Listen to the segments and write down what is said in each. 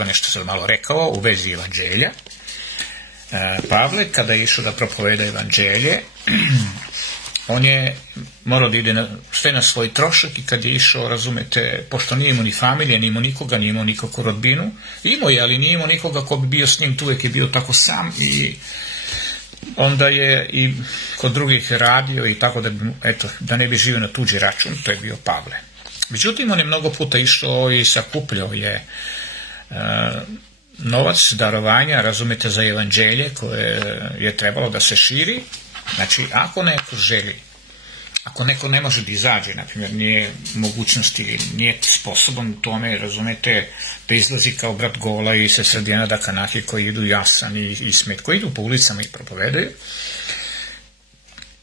toga nešto sam malo rekao u vezi evanđelja. Pavle, kada je išao da propoveda evanđelje, on je morao da ide sve na svoj trošak i kad je išao, razumete, pošto nije imao ni familije, nije imao nikoga, nije imao nikakvu rodbinu, imao je, ali nije imao nikoga ko bi bio s njim, tu uvijek je bio tako sam i onda je i kod drugih radio i tako da ne bi živio na tuđi račun, to je bio Pavle. Međutim, on je mnogo puta išao i sakupljao je novac, darovanja, razumete, za evanđelje koje je trebalo da se širi. Znači, ako neko želi, ako neko ne može da izađe, na primjer, nije mogućnosti, nije sposoban u tome, razumete, da izlazi kao brat Gola i se sredina da Kanaki koji idu Jasan i Smet, koji idu po ulicama i propovedaju,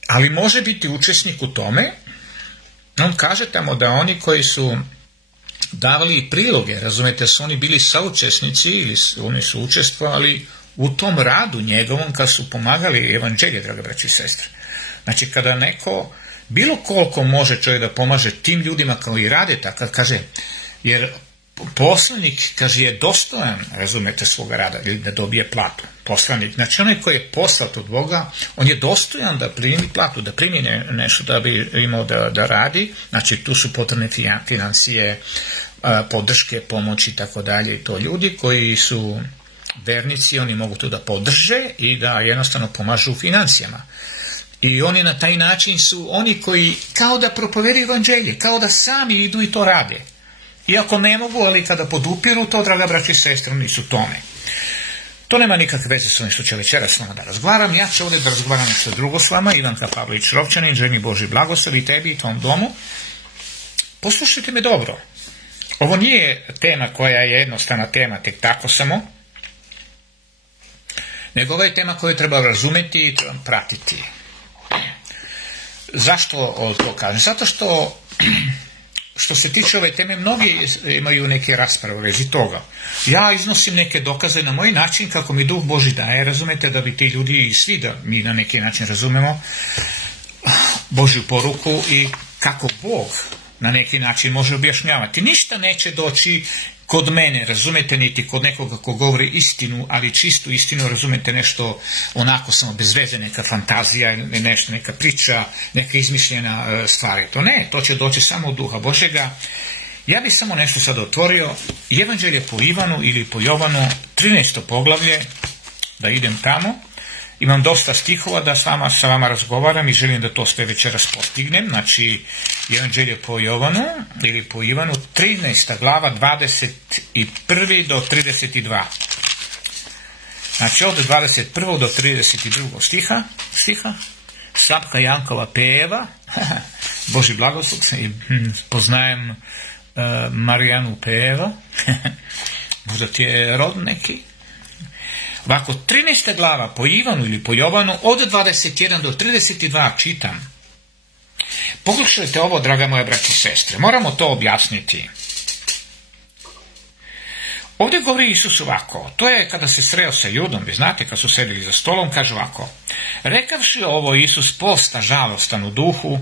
ali može biti učesnik u tome. On kaže tamo da oni koji su davali priloge, razumete, su oni bili saučesnici ili oni su učestvovali u tom radu njegovom kad su pomagali evanđelje, draga braći i sestre. Znači, kada neko, bilo koliko može čovjek da pomaže tim ljudima koji rade tako, kaže, jer poslanik, kaže, je dostojan, razumete, svoga rada, ili da dobije platu. Poslanik, znači onaj koji je poslat od Boga, on je dostojan da primi platu, da primi nešto da bi imao da radi. Znači, tu su potrebne financije, podrške, pomoći i tako dalje. I to ljudi koji su vernici, oni mogu to da podrže i da jednostavno pomažu u financijama. I oni na taj način su oni koji kao da propovedaju evanđelje, kao da sami idu i to rade. Iako ne mogu, ali kada podupiru to, draga braći i sestre, oni su tome. To nema nikakve veze s ovim što će večeras s vama da razgovaram. Ja ću ovdje da razgovaram nešto drugo s vama. Ivanka Pavlović Rovčanin, želim Božji blagoslov i tebi i tom domu. Poslušajte me dobro. Ovo nije tema koja je jednostavna tema, tek tako samo. Nego ovo je tema koju treba razumeti i treba pratiti. Zašto to kažem? Zato što se tiče ove teme, mnogi imaju neke rasprave u vezi toga. Ja iznosim neke dokaze na moj način kako mi Duh Božji daje, razumete, da bi ti ljudi i svi da mi na neki način razumemo Božju poruku i kako Bog na neki način može objašnjavati. Ništa neće doći kod mene, razumete, niti kod nekoga ko govori istinu, ali čistu istinu, razumete, nešto onako samo bez veze, neka fantazija, nešto, neka priča, neka izmišljena stvari. To ne, to će doći samo od Duha Božjega. Ja bih samo nešto sad otvorio. Evanđelje po Ivanu ili po Jovanu, 13. poglavlje, da idem tamo. Imam dosta stihova da sa vama razgovaram i želim da to sve večeras postignem. Znači, Evanđelje po Jovanu ili po Ivanu, 13. glava, 21. do 32. Znači, od 21. do 32. stiha, Sapka Jankova peva, Boži blagoslov, poznajem Marijanu peva, možda ti je rod neki. Ovako, 13. glava po Ivanu ili po Jovanu, od 21 do 32 čitam. Pogledajte ovo, draga moja braća i sestre, moramo to objasniti. Ovdje govori Isus ovako, to je kada se sreo sa Judom, vi znate, kad su sedili za stolom, kaže ovako: rekavši ovo, Isus posta žalostan u duhu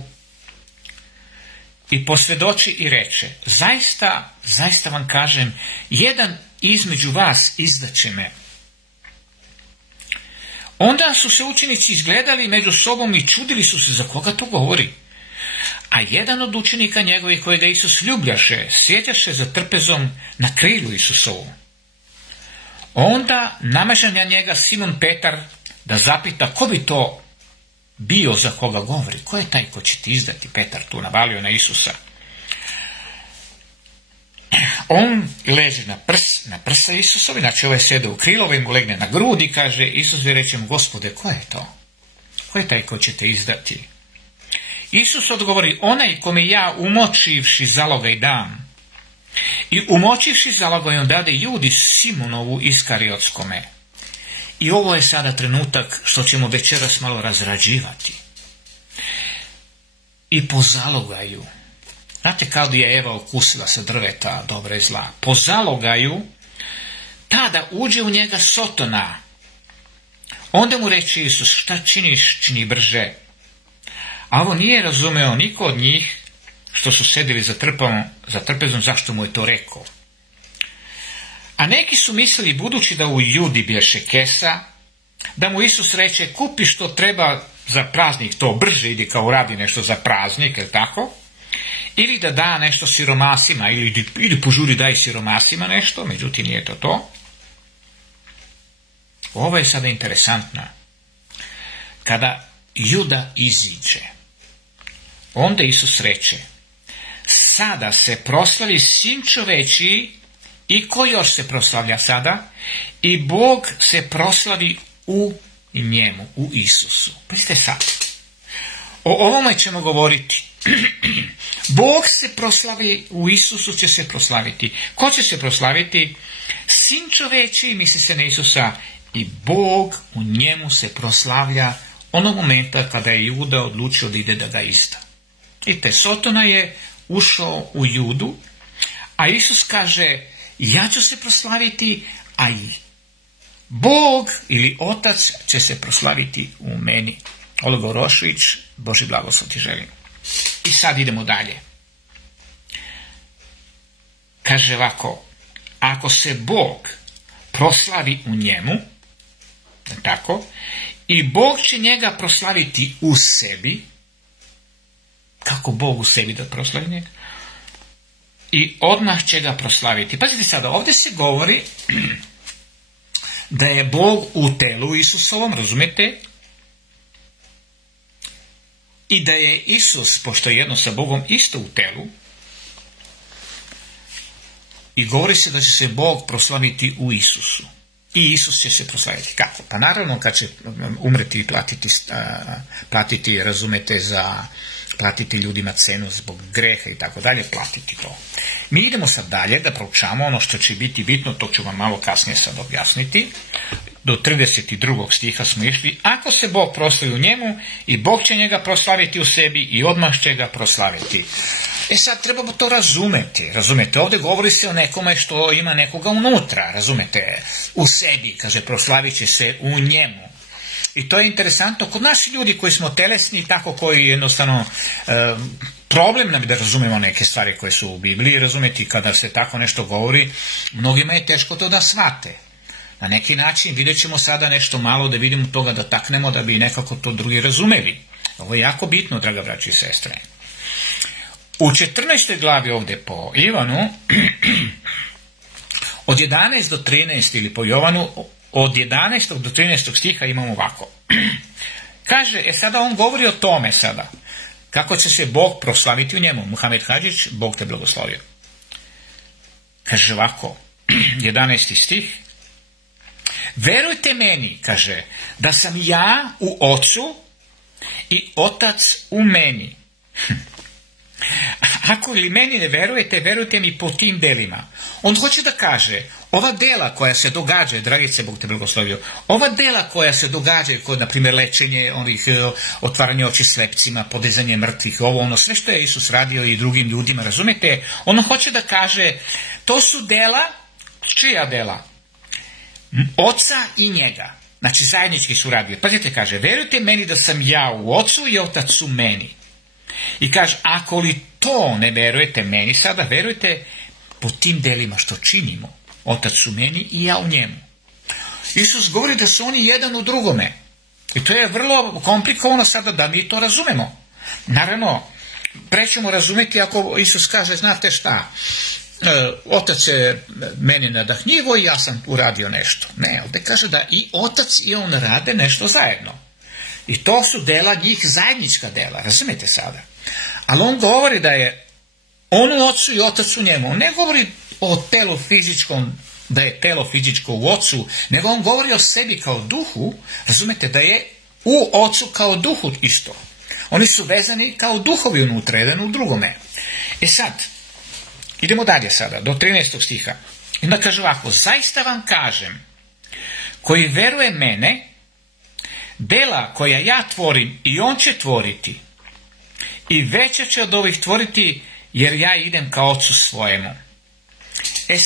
i posvjedoči i reče: zaista vam kažem, jedan između vas izdaće me. Onda su se učenici izgledali među sobom i čudili su se za koga to govori. A jedan od učenika njegovih, kojega Isus ljubljaše, sjećaše za trpezom na krilju Isusovu. Onda namaže na njega Simon Petar da zapita ko bi to bio za koga govori. Ko je taj ko će ti izdati? Petar tu navalio na Isusa. On leže na prsa Isusovi, znači ovaj sjede u krilo, ovaj mu legne na grudi, kaže Isus vi reče mu: Gospode, ko je to? Ko je taj ko će te izdati? Isus odgovori: onaj kome ja umočivši zalogaj dam. I umočivši zalogaj on dade Judi Simonovu Iskariotskome. I ovo je sada trenutak što ćemo večeras malo razrađivati. I po zalogaju. Znate, kao da je Eva okusila sa drveta dobra i zla. Po zalogaju, tada uđe u njega Sotona. Onda mu reče Isus: šta činiš, čini brže. A ovo nije razumeo niko od njih što su sedili za trpezom, zašto mu je to rekao. A neki su mislili, budući da u Judi bješe kesa, da mu Isus reče, kupi što treba za praznik, to brže ide kao radi nešto za praznik, je tako? Ili da da nešto siromasima, ili požuri daj siromasima nešto, međutim nije to to. Ovo je sada interesantno. Kada Juda iziđe, onda Isus reče, sada se proslavi Sin čovečiji, i ko još se proslavlja sada? I Bog se proslavi u njemu, u Isusu. Pazite sad. O ovome ćemo govoriti. Bog se proslavi, u Isusu će se proslaviti. Ko će se proslaviti? Sin čovečiji, misli se na Isusa, i Bog u njemu se proslavlja onog momenta kada je Juda odlučio da ide da ga izda. Vidite, Sotona je ušao u Judu, a Isus kaže, ja ću se proslaviti, a i Bog ili Otac će se proslaviti u meni. Olgo Rošvić, Boži blagoslov ti želim. I sad idemo dalje. Kaže ovako, ako se Bog proslavi u njemu, tako, i Bog će njega proslaviti u sebi, kako Bog u sebi da proslavi njega? I odmah će ga proslaviti. Pazite sada, ovdje se govori da je Bog u telu Isusovom, razumete? I da je Isus, pošto je jedno sa Bogom isto u telu, i govori se da će se Bog proslaviti u Isusu. I Isus će se proslaviti. Kako? Pa naravno kad će umreti i platiti, razumete, platiti ljudima cenu zbog greha i tako dalje, platiti to. Mi idemo sad dalje da proučamo ono što će biti bitno, to ću vam malo kasnije sad objasniti. Do 32. stiha smo išli. Ako se Bog proslavi u njemu, i Bog će njega proslaviti u sebi i odmah će ga proslaviti. Sad trebamo to razumeti. Razumete, ovdje govori se o nekome što ima nekoga unutra, razumete, u sebi, kaže, proslavit će se u njemu. I to je interesantno, kod nas ljudi koji smo telesni, tako koji jednostavno problem nam je da razumemo neke stvari koje su u Bibliji, razumeti, kada se tako nešto govori, mnogima je teško to da shvate. Na neki način vidjet ćemo sada nešto malo da vidimo toga da taknemo da bi nekako to drugi razumeli. Ovo je jako bitno, draga braći i sestre. U 14. glavi ovdje po Ivanu, od 11 do 13 ili po Jovanu, od 11. do 13. stiha imamo ovako. Kaže, sada on govori o tome sada, kako će se Bog proslaviti u njemu. Muhamed Hadžić, Bog te blagoslovio. Kaže ovako, 11. stih. Verujte meni, kaže, da sam ja u Ocu i Otac u meni. Ako li meni ne verujete, verujte mi po tim delima. On hoće da kaže, ova dela koja se događaju, dragice, Bog te blagoslovio, ova dela koja se događaju, kod, na primjer, lečenje, otvaranje oči slepcima, podizanje mrtvih, sve što je Isus radio i drugim ljudima, razumete, on hoće da kaže, to su dela, čija dela? Oca i njega. Znači, zajednički su radili. Pazite, kaže, verujte meni da sam ja u Ocu i Otac u meni. I kaže, ako li to ne verujete meni, sada verujte po tim delima što činimo. Otac u meni i ja u njemu. Isus govori da su oni jedan u drugome. I to je vrlo komplikovano sada da mi to razumemo. Naravno, prećemo razumjeti ako Isus kaže, znate šta, Otac je meni nadahnjivo i ja sam uradio nešto. Ne, ovdje kaže da i Otac i on rade nešto zajedno. I to su dela njih, zajednička dela, razumijete sada. Ali on govori da je on u Ocu i Otac u njemu. On ne govori o telu fizičkom, da je telo fizičko u Ocu, nego on govori o sebi kao duhu, razumijete, da je u Ocu kao duhu isto. Oni su vezani kao duhovi unutra, jedan u drugome. Sad, idemo dalje sada, do 13. stiha. I onda kaže ovako, zaista vam kažem, koji veruje mene, dela koja ja tvorim i on će tvoriti, i veće će od ovih tvoriti, jer ja idem ka Ocu svojemu.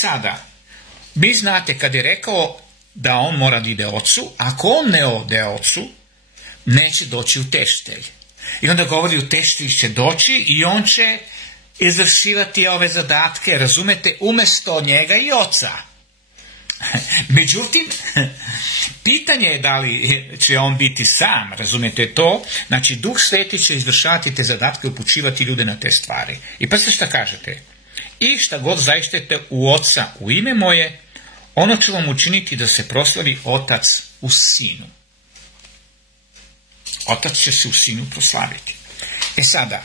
Sada, vi znate kad je rekao da on mora da ide Ocu, ako on ne ode Ocu, neće doći utešitelj. I onda govori, utešitelj će doći i on će izvršivati ove zadatke, razumete, umjesto njega i Oca. Međutim, pitanje je da li će on biti sam, razumijete to? Znači, Duh Sveti će izvršavati te zadatke, upućivati ljude na te stvari. I pazite šta kažete. I šta god zaištete u Oca u ime moje, ono će vam učiniti da se proslavi Otac u Sinu. Otac će se u Sinu proslaviti. E sada,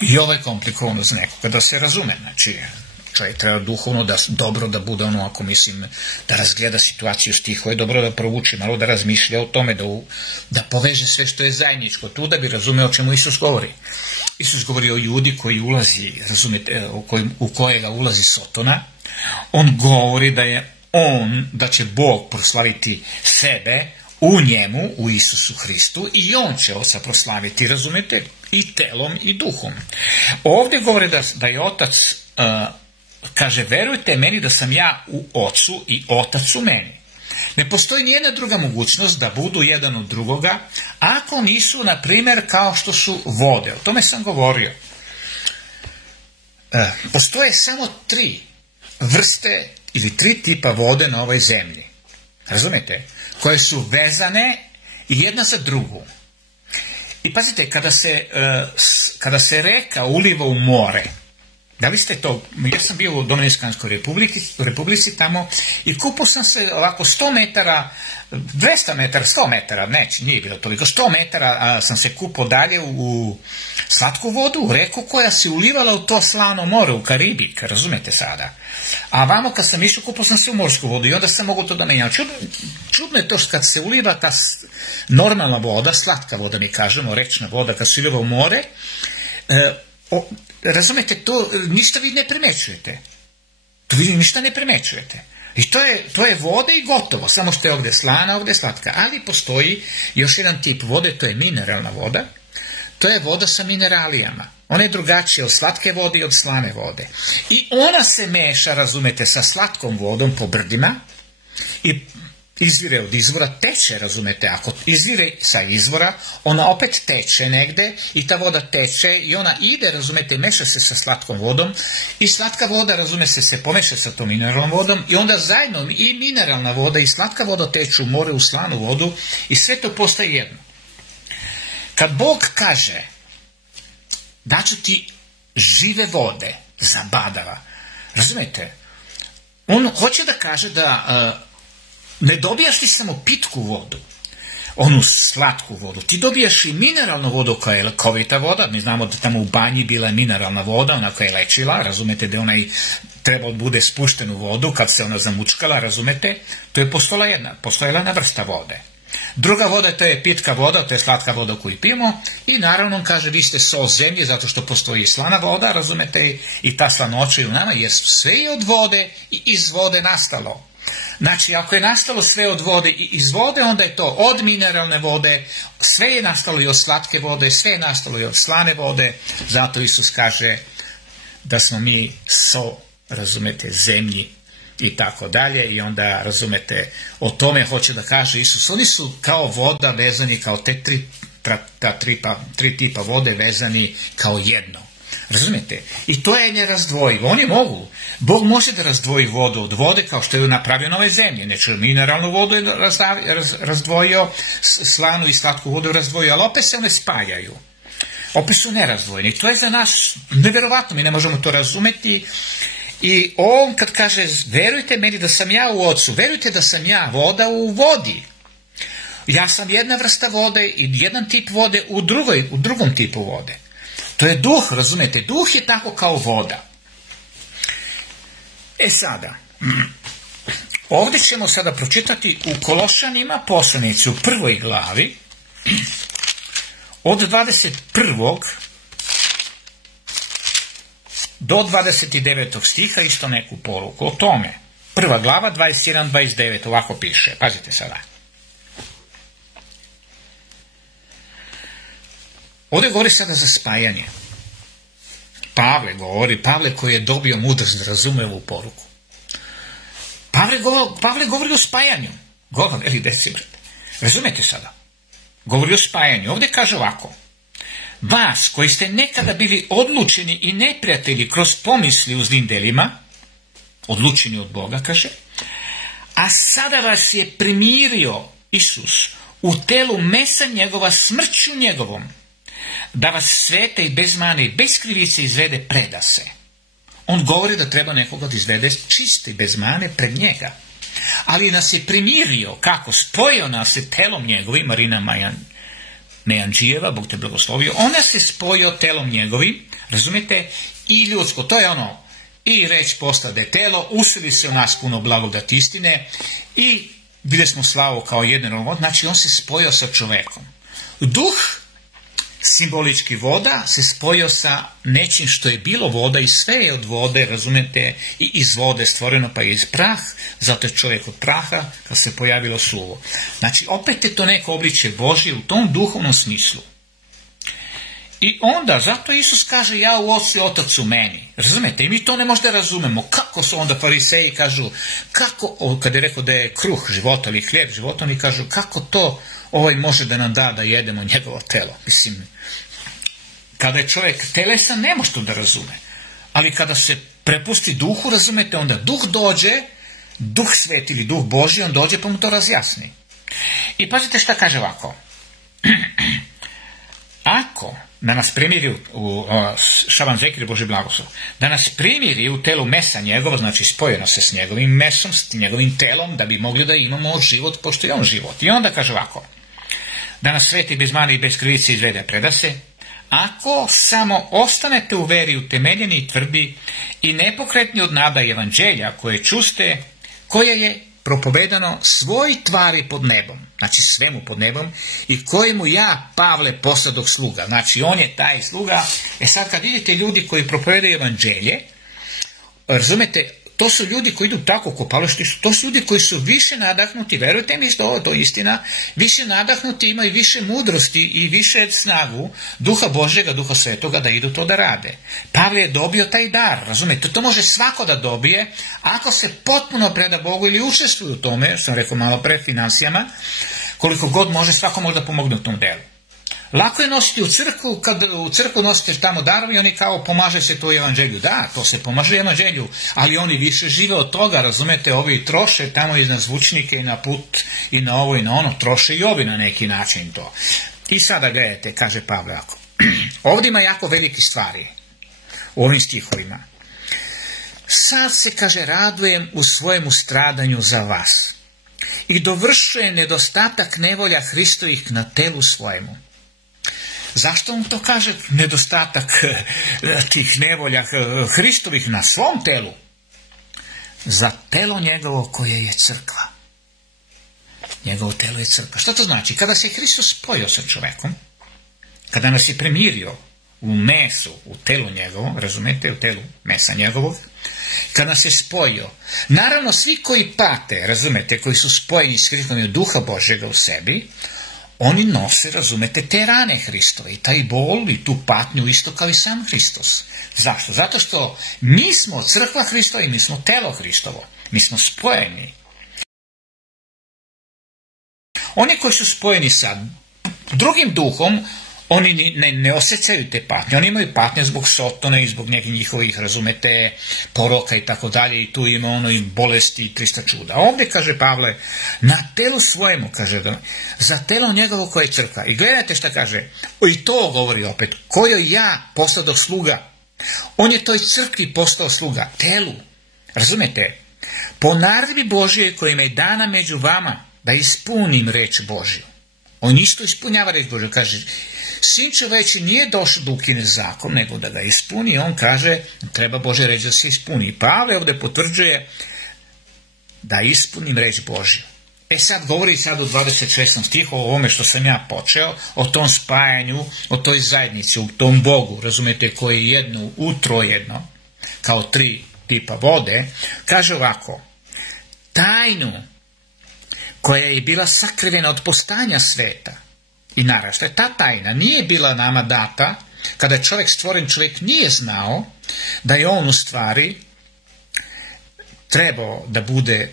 i ovo je komplikovano za nekoga da se razume. Znači, čovjek treba duhovno dobro da bude ono, ako mislim, da razgleda situaciju stihove, dobro da provuči, malo da razmišlja o tome, da poveže sve što je zajedničko tu, da bi razumeo o čemu Isus govori. Isus govori o Judi koji ulazi, razumete, u kojega ulazi Sotona. On govori da će Bog proslaviti sebe u njemu, u Isusu Hristu, i on će Oca proslaviti, razumete, i telom i duhom. Ovdje govori da je Otac, kaže, verujte meni da sam ja u Ocu i Otac u meni. Ne postoji nijedna druga mogućnost da budu jedan od drugoga, ako nisu, na primjer, kao što su vode. O tome sam govorio. Postoje samo 3 vrste ili 3 tipa vode na ovoj zemlji. Razumete? Koje su vezane jedna za drugu. I pazite, kada se reka uliva u more, da li ste to, ja sam bio u Dominikanskoj republici tamo i kupao sam se ovako 100 metara, 200 metara, 100 metara, nije bilo toliko, 100 metara sam se kupao dalje u slatku vodu, u reku koja se ulivala u to slano more, u Karibik, razumete sada. A vamo kad sam išao, kupao sam se u morsku vodu i onda sam mogu to da menjam. Čudno je to što kad se uliva ta normalna voda, slatka voda mi kažemo, rečna voda, kad se uliva u more, razumete, to ništa vi ne primećujete. To vi ništa ne primećujete. I to je vode i gotovo, samo što je ovdje slana, ovdje slatka. Ali postoji još jedan tip vode, to je mineralna voda. To je voda sa mineralijama. Ona je drugačija od slatke vode i od slane vode. I ona se meša, razumete, sa slatkom vodom po brdima i izvire od izvora, teče, razumete, ako izvire sa izvora, ona opet teče negde i ta voda teče i ona ide, razumete, meša se sa slatkom vodom i slatka voda, razumete, se pomeša sa tom mineralnom vodom i onda zajedno i mineralna voda i slatka voda teču u more, u slanu vodu i sve to postaje jedno. Kad Bog kaže daću ti žive vode, zabadava, razumete, on hoće da kaže da ne dobijaš ti samo pitku vodu, onu slatku vodu, ti dobijaš i mineralnu vodu koja je lekovita voda. Mi znamo da tamo u banji bila mineralna voda, ona koja je lečila, razumete, da ona i treba da bude spuštenu vodu kad se ona zamučkala, razumete, to je postojala jedna vrsta vode. Druga voda, to je pitka voda, to je slatka voda koju pijemo i naravno on kaže vi ste sol zemlje zato što postoji slana voda, razumete, i ta slanoća u nama jer sve je od vode i iz vode nastalo. Znači, ako je nastalo sve od vode i iz vode, onda je to od mineralne vode, sve je nastalo i od slatke vode, sve je nastalo i od slane vode, zato Isus kaže da smo mi sol, razumete, zemlji i tako dalje, i onda, razumete, o tome hoće da kaže Isus. Oni su kao voda vezani, kao te tri tipa vode vezani kao jedno. Razumete? I to je nerazdvojivo. Oni mogu. Bog može da razdvoji vodu od vode kao što je napravio na ovoj zemlji. Neće mineralnu vodu je razdvojio, slanu i slatku vodu je razdvojio, ali opet se one spajaju. Opet su nerazdvojeni. To je za nas nevjerovatno. Mi ne možemo to razumeti. I on kad kaže verujte meni da sam ja u Ocu, verujte da sam ja voda u vodi. Ja sam jedna vrsta vode i jedan tip vode u drugom tipu vode. To je duh, razumete, duh je tako kao voda. E sada, ovdje ćemo sada pročitati u Kološanima poslanici u 1. glavi od 21. do 29. stiha isto neku poruku o tome. 1. glava 21-29 ovako piše, pazite sada. Ovdje govori sada za spajanje. Pavle koji je dobio mudrost da razume ovu poruku. Pavle govori o spajanju. Razumete sada? Govori o spajanju. Ovdje kaže ovako. Vas koji ste nekada bili odlučeni i neprijatelji kroz pomisli u zlim delima, odlučeni od Boga, kaže, a sada vas je primirio Isus u telu mesa njegova smrću njegovom, da vas svete i bez mane i bez krivice izvede predase. On govori da treba nekoga da izvede čiste i bez mane pred njega. Ali nas je primirio, kako? Spojio nas je telom njegovim, Marina Mejanđijeva, Bog te blagoslovio, on nas je spojio telom njegovim, razumijete, i ljudsko, to je ono, i reč postade telo, usili se u nas puno blagodati istine i bili smo slavu kao jedan od, znači on se spojio sa čovekom. Duh, simbolički voda, se spojio sa nečim što je bilo voda i sve je od vode, razumijete, i iz vode stvoreno, pa je iz prah, zato je čovjek od praha, kad se pojavilo suvo. Znači, opet je to neko obličje Božje u tom duhovnom smislu. I onda, zato Isus kaže, ja u Ocu i Otac u meni. Razumete? I mi to ne možda razumemo. Kako su onda fariseji kažu, kako, kad je rekao da je kruh života ili hljeb života, oni kažu, kako to ovaj može da nam da jedemo njegovo telo. Mislim, kada je čovjek telesan, ne može to da razume. Ali kada se prepusti duhu, razumete, onda duh dođe, duh sveti ili duh Božji, on dođe pa mu to razjasni. I pazite šta kaže ovako. Ako da nas primiri u Šaban Zekir Boži blagoslov, da nas primiri u telu mesa njegova, znači spojeno se s njegovim mesom, s njegovim telom, da bi mogli da imamo život, pošto je on život. I onda kaže ovako, da nas sveti bez mane i bez krivice izvede predase, ako samo ostanete u veri utemeljeni i tvrdi i nepokretni od nada evanđelja koje čuste, koje je propovedano svoj tvari pod nebom, znači svemu pod nebom, i kojemu ja, Pavle, posadog sluga. Znači, on je taj sluga. Sad kad vidite ljudi koji propovedaju evanđelje, razumete, to su ljudi koji idu tako ko Pavle, to su ljudi koji su više nadahnuti, verujte mi što to je istina, više nadahnuti, imaju više mudrosti i više snagu duha Božjega, duha svetoga da idu to da rade. Pavle je dobio taj dar, razumete, to može svako da dobije ako se potpuno preda Bogu ili učestvuje u tome, sam rekao malo pre, financijama, koliko god može, svako može da pomogne u tom delu. Lako je nositi u crkvu, kad u crkvu nosite tamo darovi, oni kao pomaže se to evanđelju. Da, to se pomaže evanđelju, ali oni više žive od toga, razumete, ovi troše tamo i na zvučnike i na put i na ovo i na ono, troše i ovi na neki način to. I sada gledajte, kaže Pavle ako. Ovdje ima jako velike stvari u ovim stihovima. Sad se, kaže, radujem u svojemu stradanju za vas i dovršujem nedostatak nevolja Hristovih na telu svojemu. Zašto on to kaže, nedostatak tih nevolja Hristovih na svom telu? Za telo njegovo koje je crkva. Njegovo telo je crkva. Što to znači? Kada se Hristos spojio sa čovekom, kada nas je primirio u mesu, u telu njegovom, razumete, u telu mesa njegovog, kada nas je spojio, naravno svi koji pate, razumete, koji su spojeni s Hristom i duha Božjega u sebi, oni nose, razumete, te rane Hristove i taj bol i tu patnju isto kao i sam Hristos. Zašto? Zato što mi smo crkva Hristova i mi smo telo Hristovo. Mi smo spojeni. Oni koji su spojeni sa drugim duhom, oni ne osjećaju te patnje. Oni imaju patnje zbog Sotona i zbog nekih njihovih, razumete, poroka i tako dalje. I tu ima ono i bolesti i 300 čuda. Ovdje, kaže Pavle, na telu svojemu, kaže, za telo njegovo koje je crkva. I gledajte šta kaže. I to govori opet. Kojoj ja postadoh sluga. On je toj crkvi postao sluga. Telu. Razumete? Po naredbi Božjoj kojima je dana među vama da ispunim reč Božju. On isto ispunjava reč Božju. Kaže, Sin čoveči nije došao da ukine zakon, nego da ga ispuni. On kaže, treba Božja reč da se ispuni. I Pavle ovdje potvrđuje da ispunim reč Božju. Sad govori sad u 26. stihu o ovome što sam ja počeo, o tom spajanju, o toj zajednici, u tom Bogu, razumete, koji je jedno utrojedno, kao 3 tipa vode. Kaže ovako, tajnu koja je bila sakrivena od postojanja sveta i naraštaja, ta tajna nije bila nama data, kada je čovjek stvoren, čovjek nije znao da je on u stvari trebao da bude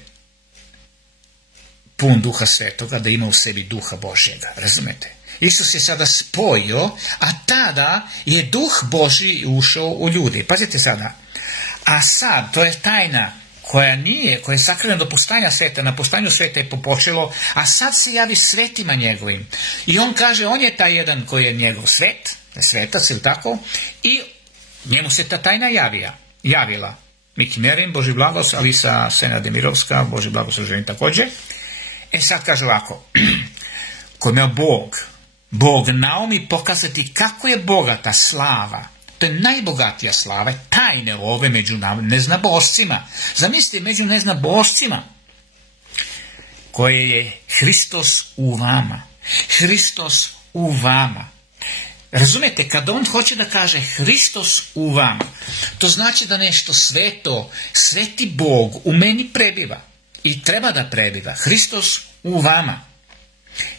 pun duha svetoga, da ima u sebi duha Božjega, razumete? Isus je sada spojio, a tada je duh Božji ušao u ljudi. Pazite sada, a sad, to je tajna koja je sakrivena do postajanja sveta, na postajanju sveta je popočelo, a sad se javi svetima njegovim. I on kaže, on je taj jedan koji je njegov svet, svetac ili tako, i njemu se ta tajna javila. Miki Merin, Boži blagos, Alisa Sena Demirovska, Boži blagos želim također. Sad kaže ovako, kojima Bog naumi pokazati kako je bogata slava. To je najbogatija slava, tajne ove među neznabošcima. Zamislite, među neznabošcima, koje je Hristos u vama. Hristos u vama. Razumete, kad on hoće da kaže Hristos u vama, to znači da nešto sveto, sveti Bog u meni prebiva. I treba da prebiva. Hristos u vama.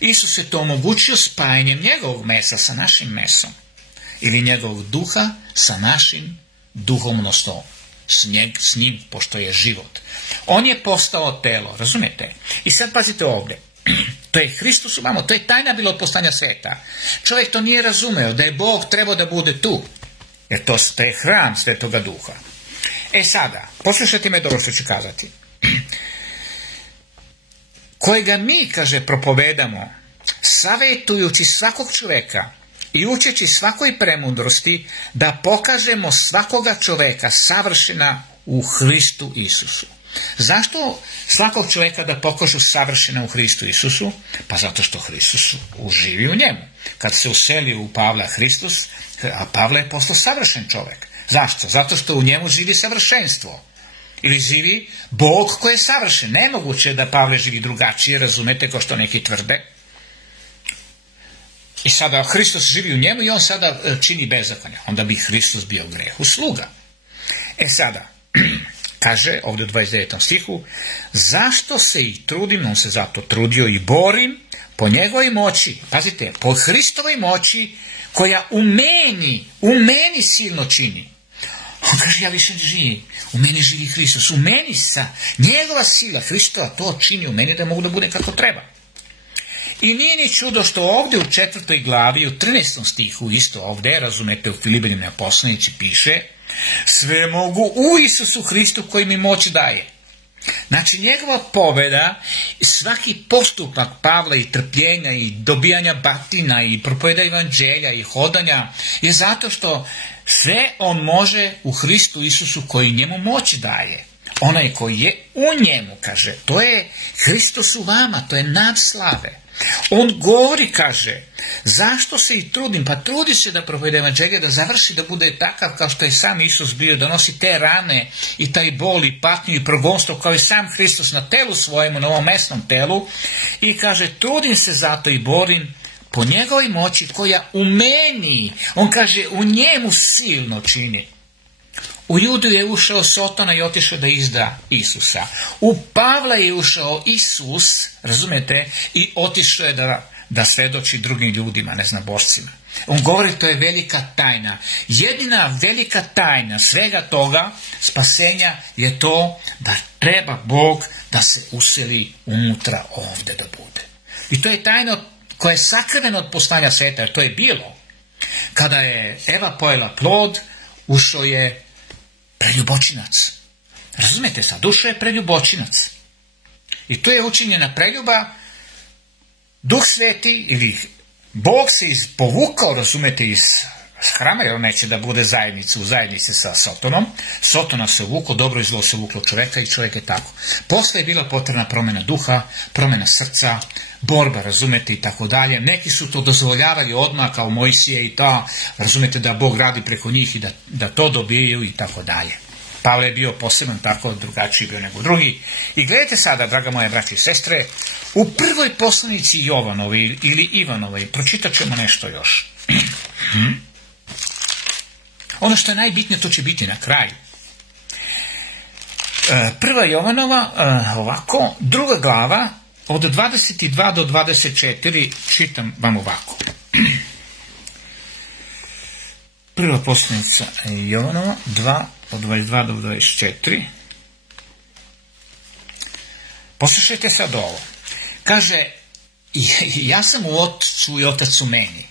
Isus je to omogućio spajanjem njegovog mesa sa našim mesom. Ili njegovog duha sa našim duhom, odnosno s njim, pošto je život. On je postao telo, razumijete? I sad pazite ovdje. To je Hristos u vama, to je tajna bilo od postanja sveta. Čovjek to nije razumeo, da je Bog trebao da bude tu. Jer to je hram Svetoga Duha. Sada, poslušajte me dobro što ću kazati. Kojega mi, kaže, propovedamo, savjetujući svakog čovjeka i učeći svakoj premudrosti, da pokažemo svakoga čovjeka savršena u Hristu Isusu. Zašto svakog čovjeka da pokažu savršena u Hristu Isusu? Pa zato što Hristos uživi u njemu. Kad se useli u Pavla Hristos, a Pavle je postao savršen čovjek. Zašto? Zato što u njemu živi savršenstvo. Ili živi Bog koji je savršen. Nemoguće je da Pavle živi drugačije, razumete, kao što neki tvrde. I sada Hristos živi u njemu i on sada čini bezakonje. Onda bi Hristos bio grehu sluga. Sada, kaže ovdje u 29. stihu, zašto se i trudim, on se zato trudio i borim, po njegovoj moći, pazite, po Hristovoj moći, koja u meni silno čini. On kaže, ja više ne živim, u meni živi Hristos, u meni njegova sila Hristova to čini u meni da mogu da bude kako treba. I nije ni čudo što ovdje u 4. glavi, u 13. stihu, isto ovdje, razumete, u Filipenima poslanici piše, sve mogu u Isusu Hristu koji mi moć daje. Znači, njegova pobjeda, svaki postupak Pavla i trpljenja i dobijanja batina i propovjeda evanđelja i hodanja je zato što sve on može u Hristu Isusu koji njemu moć daje. Onaj koji je u njemu, kaže, to je Hristos u vama, to je nadslave. On govori, kaže, zašto se i trudim? Pa trudi se da propovjeda evanđelje, da završi, da bude takav kao što je sam Isus bio, da nosi te rane i taj bol i patnju i progonstvo kao i sam Hristos na telu svojemu, na ovom mesnom telu. I kaže, trudim se zato i borim po njegovoj moći koja u meni, on kaže, u njemu silno čini. U Judu je ušao Sotona i otišao da izda Isusa. U Pavla je ušao Isus, razumijete, i otišao je da svedoči drugim ljudima, neznabošcima. On govori, to je velika tajna. Jedina velika tajna svega toga spasenja je to da treba Bog da se useli unutra ovdje da bude. I to je tajna koja je sakrivena od postanja sveta, jer to je bilo. Kada je Eva pojela plod, ušao je preljubočinac. Razumijete sad, ušao je preljubočinac. I to je učinjena preljuba, Duh Sveti ili Bog se povukao, razumijete, iz hrama, jer on neće da bude u zajednici sa Sotonom. Sotona se uvukao, dobro i zlo se uvuklo čovjeka i čovjek je tako. Posle je bila potrebna promjena duha, promjena srca, borba, razumijete, i tako dalje. Neki su to dozvoljavali odmah, kao Mojsije i to, razumijete, da Bog radi preko njih i da to dobijaju i tako dalje. Pavle je bio poseban, tako drugačiji bio nego drugi. I gledajte sada, draga moje braće i sestre, u prvoj poslanici Jovanovoj ili Ivanovoj, pročitat ćemo nešto još. Ono što je najbitnije, to će biti na kraju. Prva Jovanova, ovako, 2. glava, od 22 do 24, čitam vam ovako. Prva poslanica Jovanova, 2, od 22 do 24. Poslušajte sad ovo. Kaže, ja sam u Otcu i Otac u meni.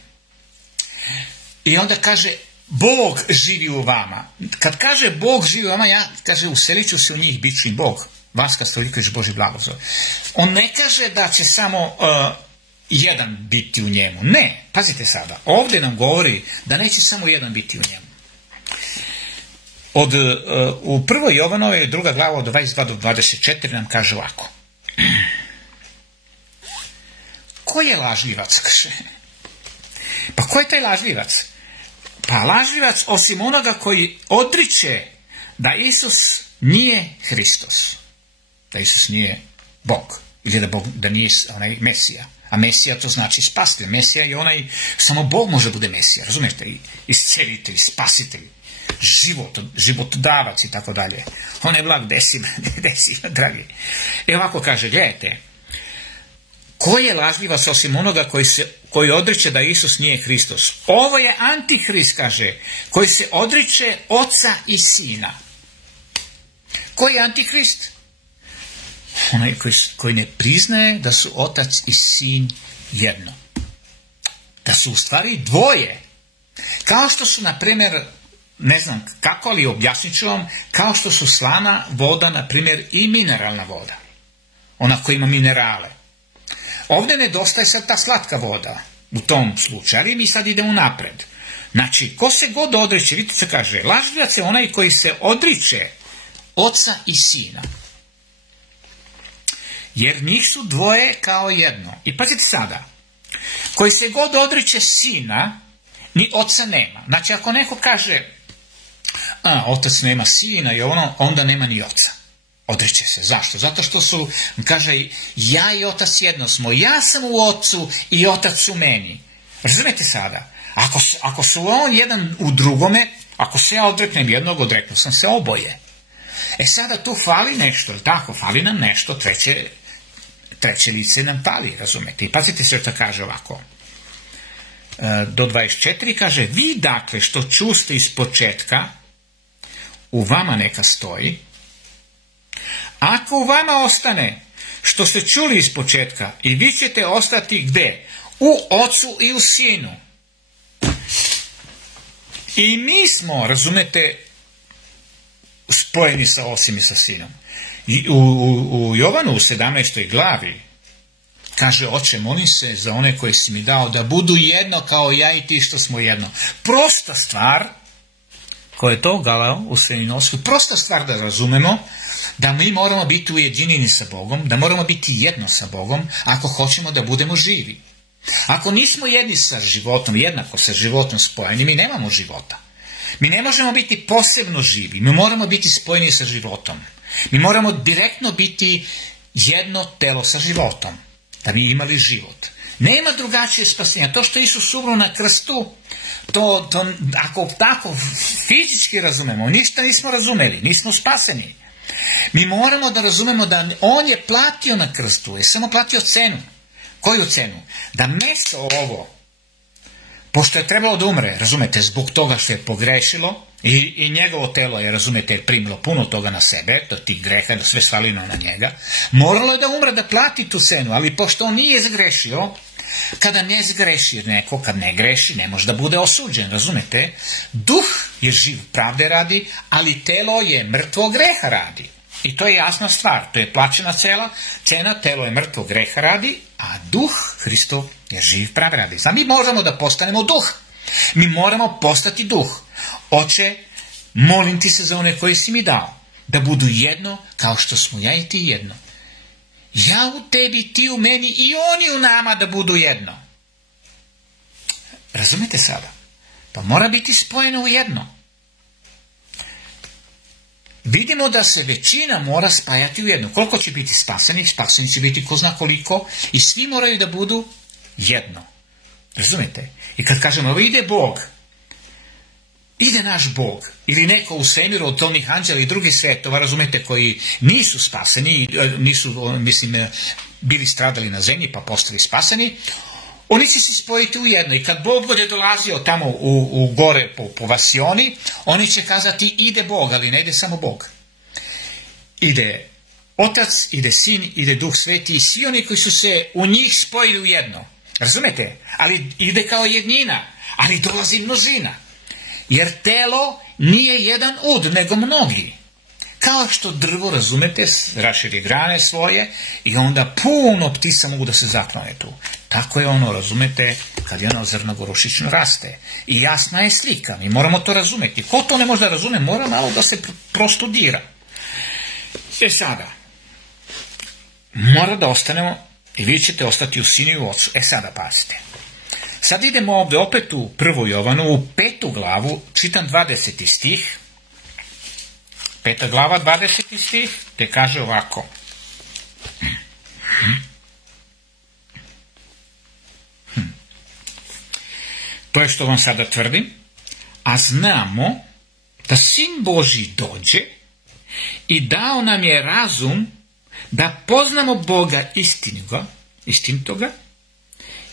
I onda kaže, Bog živi u vama. Kad kaže Bog živi u vama, kaže uselit ću se u njih, bit ću im Bog. Vas kad toliko još Boži blagoslov. On ne kaže da će samo jedan biti u njemu. Ne, pazite sada. Ovdje nam govori da neće samo jedan biti u njemu. U 1. Jovanove 2. glava od 22 do 24 nam kaže ovako. Ko je lažljivac? Pa ko je taj lažljivac? Pa lažljivac osim onoga koji odriče da Isus nije Hristos. Da Isus nije Bog. Ili da nije onaj Mesija. A Mesija to znači spasitelj. Mesija je onaj, samo Bog može bude Mesija. Razumijete? Iscelitelj, spasitelj. Životodavac i tako dalje. On je blag, desi, dragi. Ovako kaže, gledajte. Ko je lažljivac osim onoga koji odriče da Isus nije Hristos? Ovo je antihrist, kaže, koji se odriče oca i sina. Ko je antihrist? Onaj koji ne priznaje da su otac i sin jedno. Da su u stvari dvoje. Kao što su, na primjer, ne znam kako, ali objasnit ću vam, kao što su slana voda, na primjer, i mineralna voda. Ona koja ima minerale. Ovdje nedostaje sad ta slatka voda u tom slučaju, ali mi sad idemo napred. Znači, ko se god odriče, vidite se kaže, lažljivac je onaj koji se odriče oca i sina. Jer njih su dvoje kao jedno. I pazite sada, koji se god odriče sina, ni oca nema. Znači, ako neko kaže, otac nema sina i onda nema ni oca. Odriče se. Zašto? Zato što su, kaže, ja i otac jedno smo. Ja sam u ocu i otac u meni. Razumete sada? Ako su on jedan u drugome, ako se ja odreknem jednog, odreknu sam se oboje. Sada tu fali nešto, tako? Fali nam nešto, treće lice nam fali, razumete? I pazite se što kaže ovako. Do 24 kaže, vi dakle što čuste iz početka, u vama neka stoji. Ako u vama ostane što ste čuli iz početka i vi ćete ostati gde? U ocu i u sinu. I mi smo, razumete, spojeni sa ocem i sa sinom. U Jovanu u 17. glavi kaže, oče, molim se za one koje si mi dao da budu jedno kao ja i ti što smo jedno. Prosta stvar, koja je to galao u srednjonosku, prosta stvar da razumemo, da mi moramo biti ujedinjeni sa Bogom, da moramo biti jedno sa Bogom ako hoćemo da budemo živi. Ako nismo jedni sa životom, jednako sa životom spojeni, mi nemamo života. Mi ne možemo biti posebno živi, mi moramo biti spojeni sa životom. Mi moramo direktno biti jedno telo sa životom, da bi imali život. Nema drugačije spasenja. To što Isus umro na krstu, to ako tako fizički razumemo, ništa nismo razumeli, nismo spaseni. Mi moramo da razumemo da on je platio na krstu, je samo platio cenu. Koju cenu? Da mesto ovo, pošto je trebalo da umre, razumete, zbog toga što je pogrešilo i njegovo telo je, razumete, primilo puno toga na sebe, do tih greha, da sve svalino na njega, moralo je da umre, da plati tu cenu, ali pošto on nije zgrešio, kada ne zgreši neko, kad ne greši, ne može da bude osuđen, razumete? Duh je živ pravde radi, ali telo je mrtvo greha radi. I to je jasna stvar, to je plaćena cena, telo je mrtvo greha radi, a duh Hristov je živ pravde radi. Znači, mi možemo da postanemo duh. Mi moramo postati duh. Oče, molim ti se za one koje si mi dao, da budu jedno kao što smo ja i ti jedno. Ja u tebi, ti u meni i oni u nama da budu jedno. Razumete sada? Pa mora biti spojeno u jedno. Vidimo da se većina mora spajati u jedno. Koliko će biti spaseni? Spaseni će biti ko zna koliko i svi moraju da budu jedno. Razumete? I kad kažemo, evo ide Bog, ide naš Bog, ili neko u svemiru od onih anđela i drugih svetova, razumete, koji nisu spaseni, nisu, mislim, bili stradali na zemlji pa postali spaseni, oni će se spojiti u jedno. I kad Bog bude dolazio tamo u gore po Vasioni, oni će kazati ide Bog, ali ne ide samo Bog. Ide Otac, ide Sin, ide Duh Sveti i svi oni koji su se u njih spojili u jedno. Razumete? Ali ide kao jednina, ali dolazi množina. Jer telo nije jedan ud, nego mnogi. Kao što drvo, razumete, raširi grane svoje i onda puno ptica mogu da se zaklone tu. Tako je ono, razumete, kad je ono zrno gorušično raste. I jasna je slika, mi moramo to razumeti. Ko to ne može da razume, mora malo da se prostudira. Sada, mora da ostanemo i vi ćete ostati u Sinu i u Ocu. Sada pazite. Sad idemo ovdje opet u 1. Jovanu, u 5. glavu, čitam 20. stih. 5. glava, 20. stih, te kaže ovako. To je što vam sada tvrdim. A znamo da Sin Božji dođe i dao nam je razum da poznamo Boga istinitoga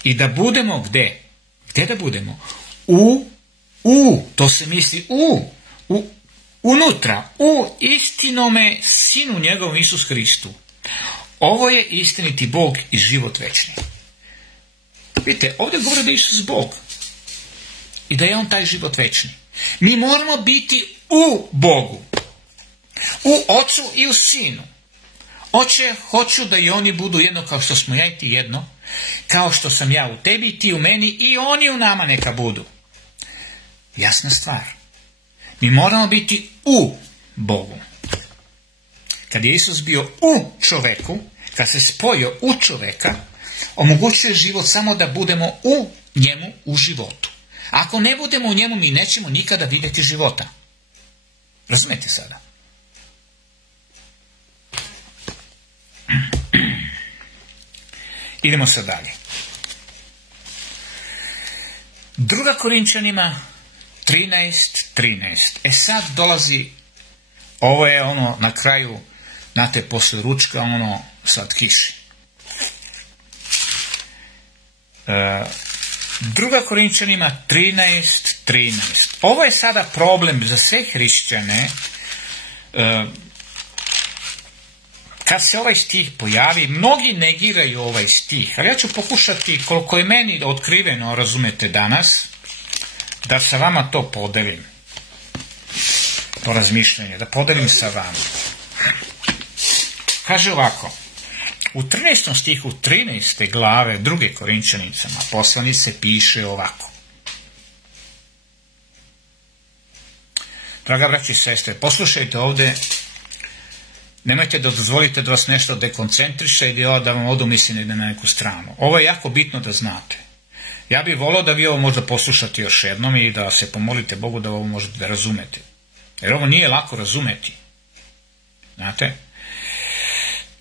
i da budemo gde? Gde da budemo? To se misli unutra, u istinome Sinu njegovom Isus Hristu. Ovo je istiniti Bog i život večni. Vidite, ovdje govori da je Isus Bog i da je on taj život večni. Mi moramo biti u Bogu, u Ocu i u Sinu. Oče, hoću da i oni budu jedno kao što smo ja i ti jedno, kao što sam ja u tebi i ti u meni i oni u nama neka budu. Jasna stvar. Mi moramo biti u Bogu. Kad je Isus bio u čoveku, kad se spojio u čoveka, omogućuje život samo da budemo u njemu u životu. Ako ne budemo u njemu, mi nećemo nikada vidjeti života. Razumete sada? Idemo sad dalje. 2. Korinčanima 13:13. Sad dolazi, ovo je ono na kraju, znate, posle ručka, ono sad kiši. 2. Korinčanima 13:13. Ovo je sada problem za sve hrišćane. Kad se ovaj stih pojavi, mnogi negiraju ovaj stih, ali ja ću pokušati, koliko je meni otkriveno, razumete danas, da sa vama to podelim. To razmišljanje, da podelim sa vama. Kaže ovako, u 13. stihu 13. glave 2. Korinčanicama poslanice piše ovako. Draga braći i sestre, poslušajte ovdje, nemojte da dozvolite da vas nešto dekoncentriše i da vam odumisli na neku stranu. Ovo je jako bitno da znate. Ja bih volio da vi ovo možda poslušate još jednom i da se pomolite Bogu da ovo možete da razumete. Jer ovo nije lako razumeti. Znate?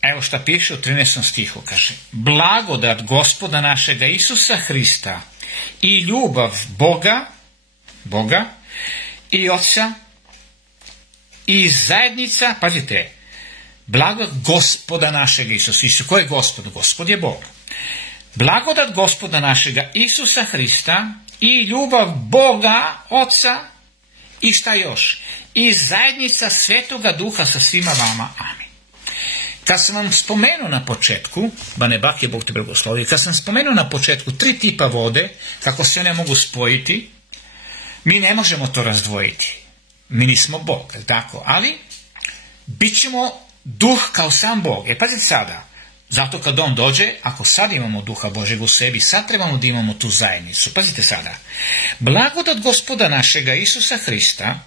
Evo šta piše u 13. stihu, kaže: blagodat Gospoda našega Isusa Hrista i ljubav Boga i Oca i zajednica, pazite, blagodat Gospoda našega Isusa. Isus, ko je Gospod? Gospod je Bog. Blagodat Gospoda našega Isusa Hrista i ljubav Boga Oca i šta još? I zajednica Svetoga Duha sa svima vama. Amin. Kad sam vam spomenuo na početku, Bane Bak, Bog te blagoslovi, kad sam spomenuo na početku 3 tipa vode, kako se one mogu spojiti, mi ne možemo to razdvojiti. Mi nismo Bog, tako? Ali bit ćemo duh kao sam Bog. Pazite sada, zato kad on dođe, ako sad imamo duha Božeg u sebi, sad trebamo da imamo tu zajednicu. Pazite sada, blagodat Gospoda našega Isusa Hrista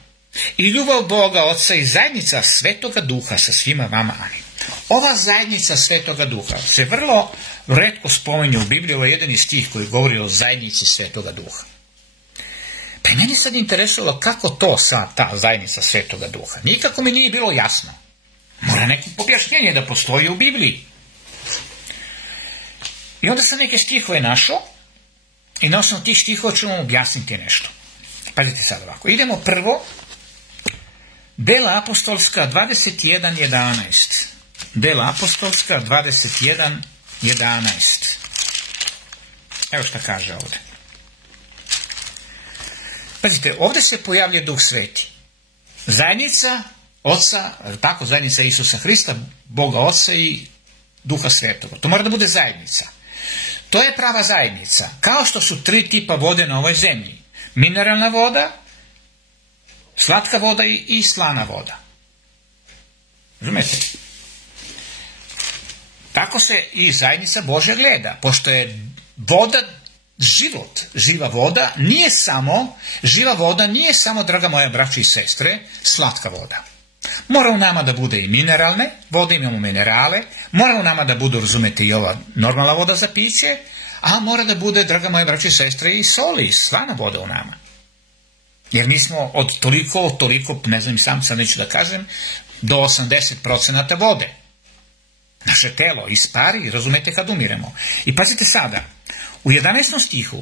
i ljubav Boga Oca i zajednica Svetoga Duha sa svima vama. Amin. Ova zajednica Svetoga Duha se vrlo retko spominje u Bibliji. Ovo je jedini stih koji govori o zajednici Svetoga Duha. Pa meni sad interesovalo kako to sad ta zajednica Svetoga Duha. Nikako mi nije bilo jasno. Mora neko objašnjenje da postoji u Bibliji. I onda sam neke stihove našao i na osnovu tih stihova ću vam objasniti nešto. Pazite sad ovako. Idemo prvo, Dela apostolska 21:11. Dela apostolska 21:11. Evo šta kaže ovdje. Pazite, ovdje se pojavlja Duh Sveti. Zajednica Oca, tako, zajednica Isusa Hrista, Boga Oca i Duha Svetoga. To mora da bude zajednica. To je prava zajednica. Kao što su 3 tipa vode na ovoj zemlji. Mineralna voda, Slatka voda i slana voda. Razumete? Tako se i zajednica Božja gleda, pošto je voda život, živa voda nije samo, draga moja braća i sestre, slatka voda. Mora u nama da bude i mineralne vode, imamo minerale, mora u nama da budu, razumete, i ova normalna voda za piće, a mora da bude, draga moja braća i sestre, i soli, i slana voda u nama. Jer mi smo od toliko, ne znam, sad neću da kažem, do 80% vode. Naše telo ispari, razumete, kad umiremo. I pazite sada, u 11. stihu,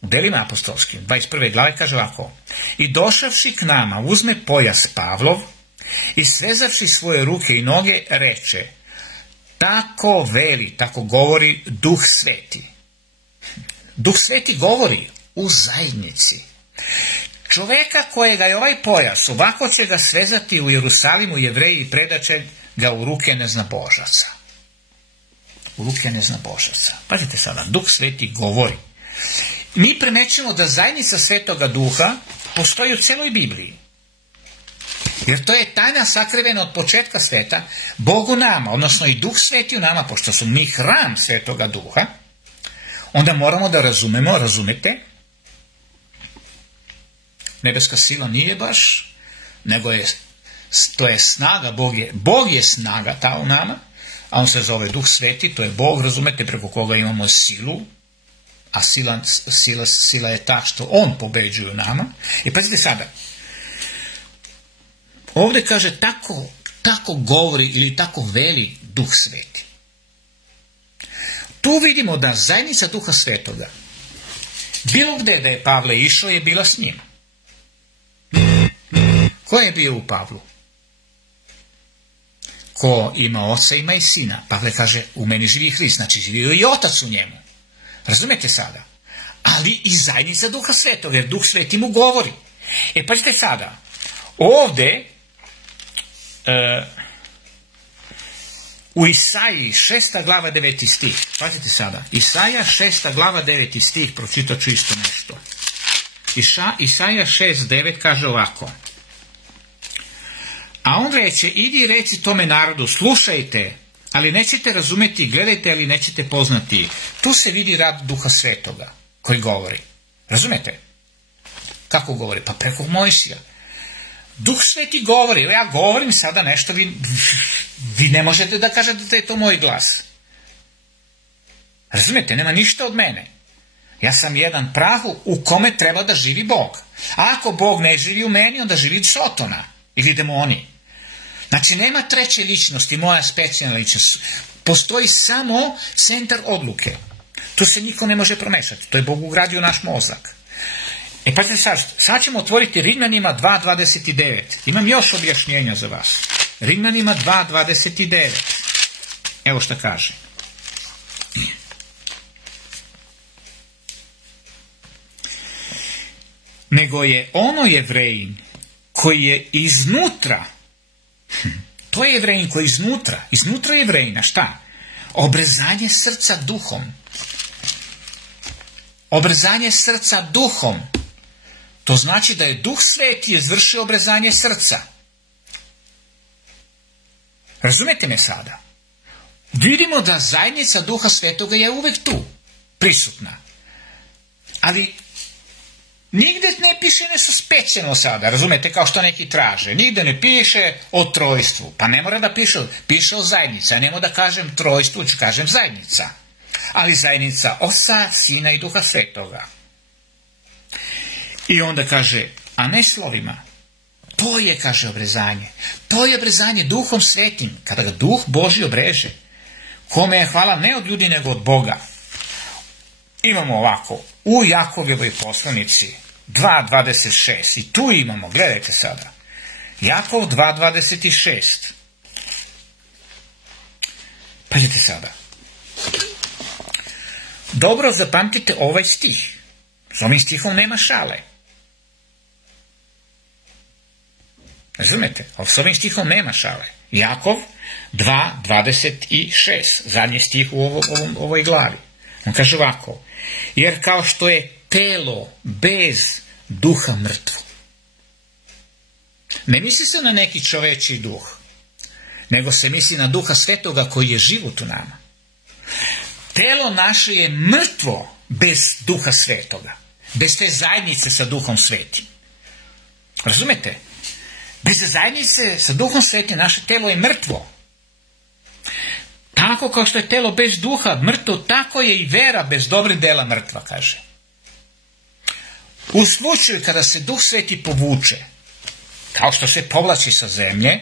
u Delima apostolskim, 21. glave, kaže ovako: i došavši k nama, uzme pojas Pavlov i svezavši svoje ruke i noge, reče: tako veli, tako govori Duh Sveti. Duh Sveti govori u zajednici. Čoveka kojega je ovaj pojas, ovako će ga svezati u Jerusalimu Jevreji i predaće ga u ruke neznabožaca. U ruke neznabožaca. Pazite sada, Duh Sveti govori. Mi primećujemo da zajednica Svetoga Duha postoji u celoj Bibliji. Jer to je tajna sakrivena od početka sveta, Bog u nama, odnosno i Duh Sveti u nama, pošto su mi hram Svetoga Duha, onda moramo da razumemo, razumete, nebeska sila nije baš, nego to je snaga, Bog je snaga ta u nama, a on se zove Duh Sveti, to je Bog, razumete, preko koga imamo silu, a sila je ta što on pobeđuje u nama. I pazite sada, ovdje kaže tako govori ili tako veli Duh Sveti. Tu vidimo da zajednica Duha Svetoga, bilo gde da je Pavle išao, je bila s njim. Ko je bio u Pavlu? Ko ima oca, ima i sina. Pavle kaže, u meni živi Hrist, znači živio i otac u njemu. Razumete sada? Ali i zajednica Duha Svetoga, jer Duh Sveti mu govori. Pazite sada, ovde u Isaiji 6. glava 9. stih, pazite sada, Isaija 6. glava 9. stih, pročitat ću isto nešto. Isaija 6.9 kaže ovako: a on reče, idi i reci tome narodu, slušajte, ali nećete razumeti, gledajte, ali nećete poznati. Tu se vidi rad Duha Svetoga koji govori. Razumete? Kako govori? Pa preko Mojsija. Duh Sveti govori, ja govorim sada nešto, vi ne možete da kažete da je to moj glas. Razumete? Nema ništa od mene. Ja sam jedan prah u kome treba da živi Bog. A ako Bog ne živi u meni, onda živi Sotona ili demoni. Znači, nema treće ličnosti, moja specijalna ličnost. Postoji samo centar odluke. Tu se niko ne može promešati. To je Bog ugradio naš mozak. Pazite sad ćemo otvoriti Rimljanima 2.29. Imam još objašnjenja za vas. Rimljanima 2.29. Evo šta kaže. Nego je ono Jevrejin koji je iznutra, to je Jevrejin koji je iznutra Jevrejina, šta? Obrezanje srca duhom. Obrezanje srca duhom. To znači da je Duh Sveti izvršio obrezanje srca. Razumete me sada? Vidimo da zajednica Duha Svetoga je uvek tu, prisutna. Ali nigde ne piše nešto specijalno sada, razumete, kao što neki traže. Nigde ne piše o trojstvu. Pa ne mora da piše o zajednici. Ja ne mogu da kažem trojstvu, ću kažem zajednica. Ali zajednica Oca, Sina i Duha Svetoga. I onda kaže, a ne slovima. To je, kaže, obrezanje. To je obrezanje Duhom Svetim, kada ga Duh Božji obreže. Kome je hvala ne od ljudi, nego od Boga. Imamo ovako, u Jakovljevoj poslanici 2.26. I tu imamo, gledajte sada. Jakov 2.26. Pazite sada. Dobro zapamtite ovaj stih. S ovim stihom nema šale. Razumete? S ovim stihom nema šale. Jakov 2.26. Zadnji stih u ovoj glavi. On kaže ovako. Jer kao što je telo bez duha mrtvo. Ne misli se na neki čovečji duh, nego se misli na Duha Svetoga koji je život u nama. Telo naše je mrtvo bez Duha Svetoga, bez te zajednice sa Duhom Svetim. Razumete? Bez zajednice sa Duhom Svetim naše telo je mrtvo. Tako kao što je telo bez duha mrtvo, tako je i vera bez dobrih dela mrtva, kaže. U slučaju kada se Duh Sveti povuče, kao što se povlači sa zemlje,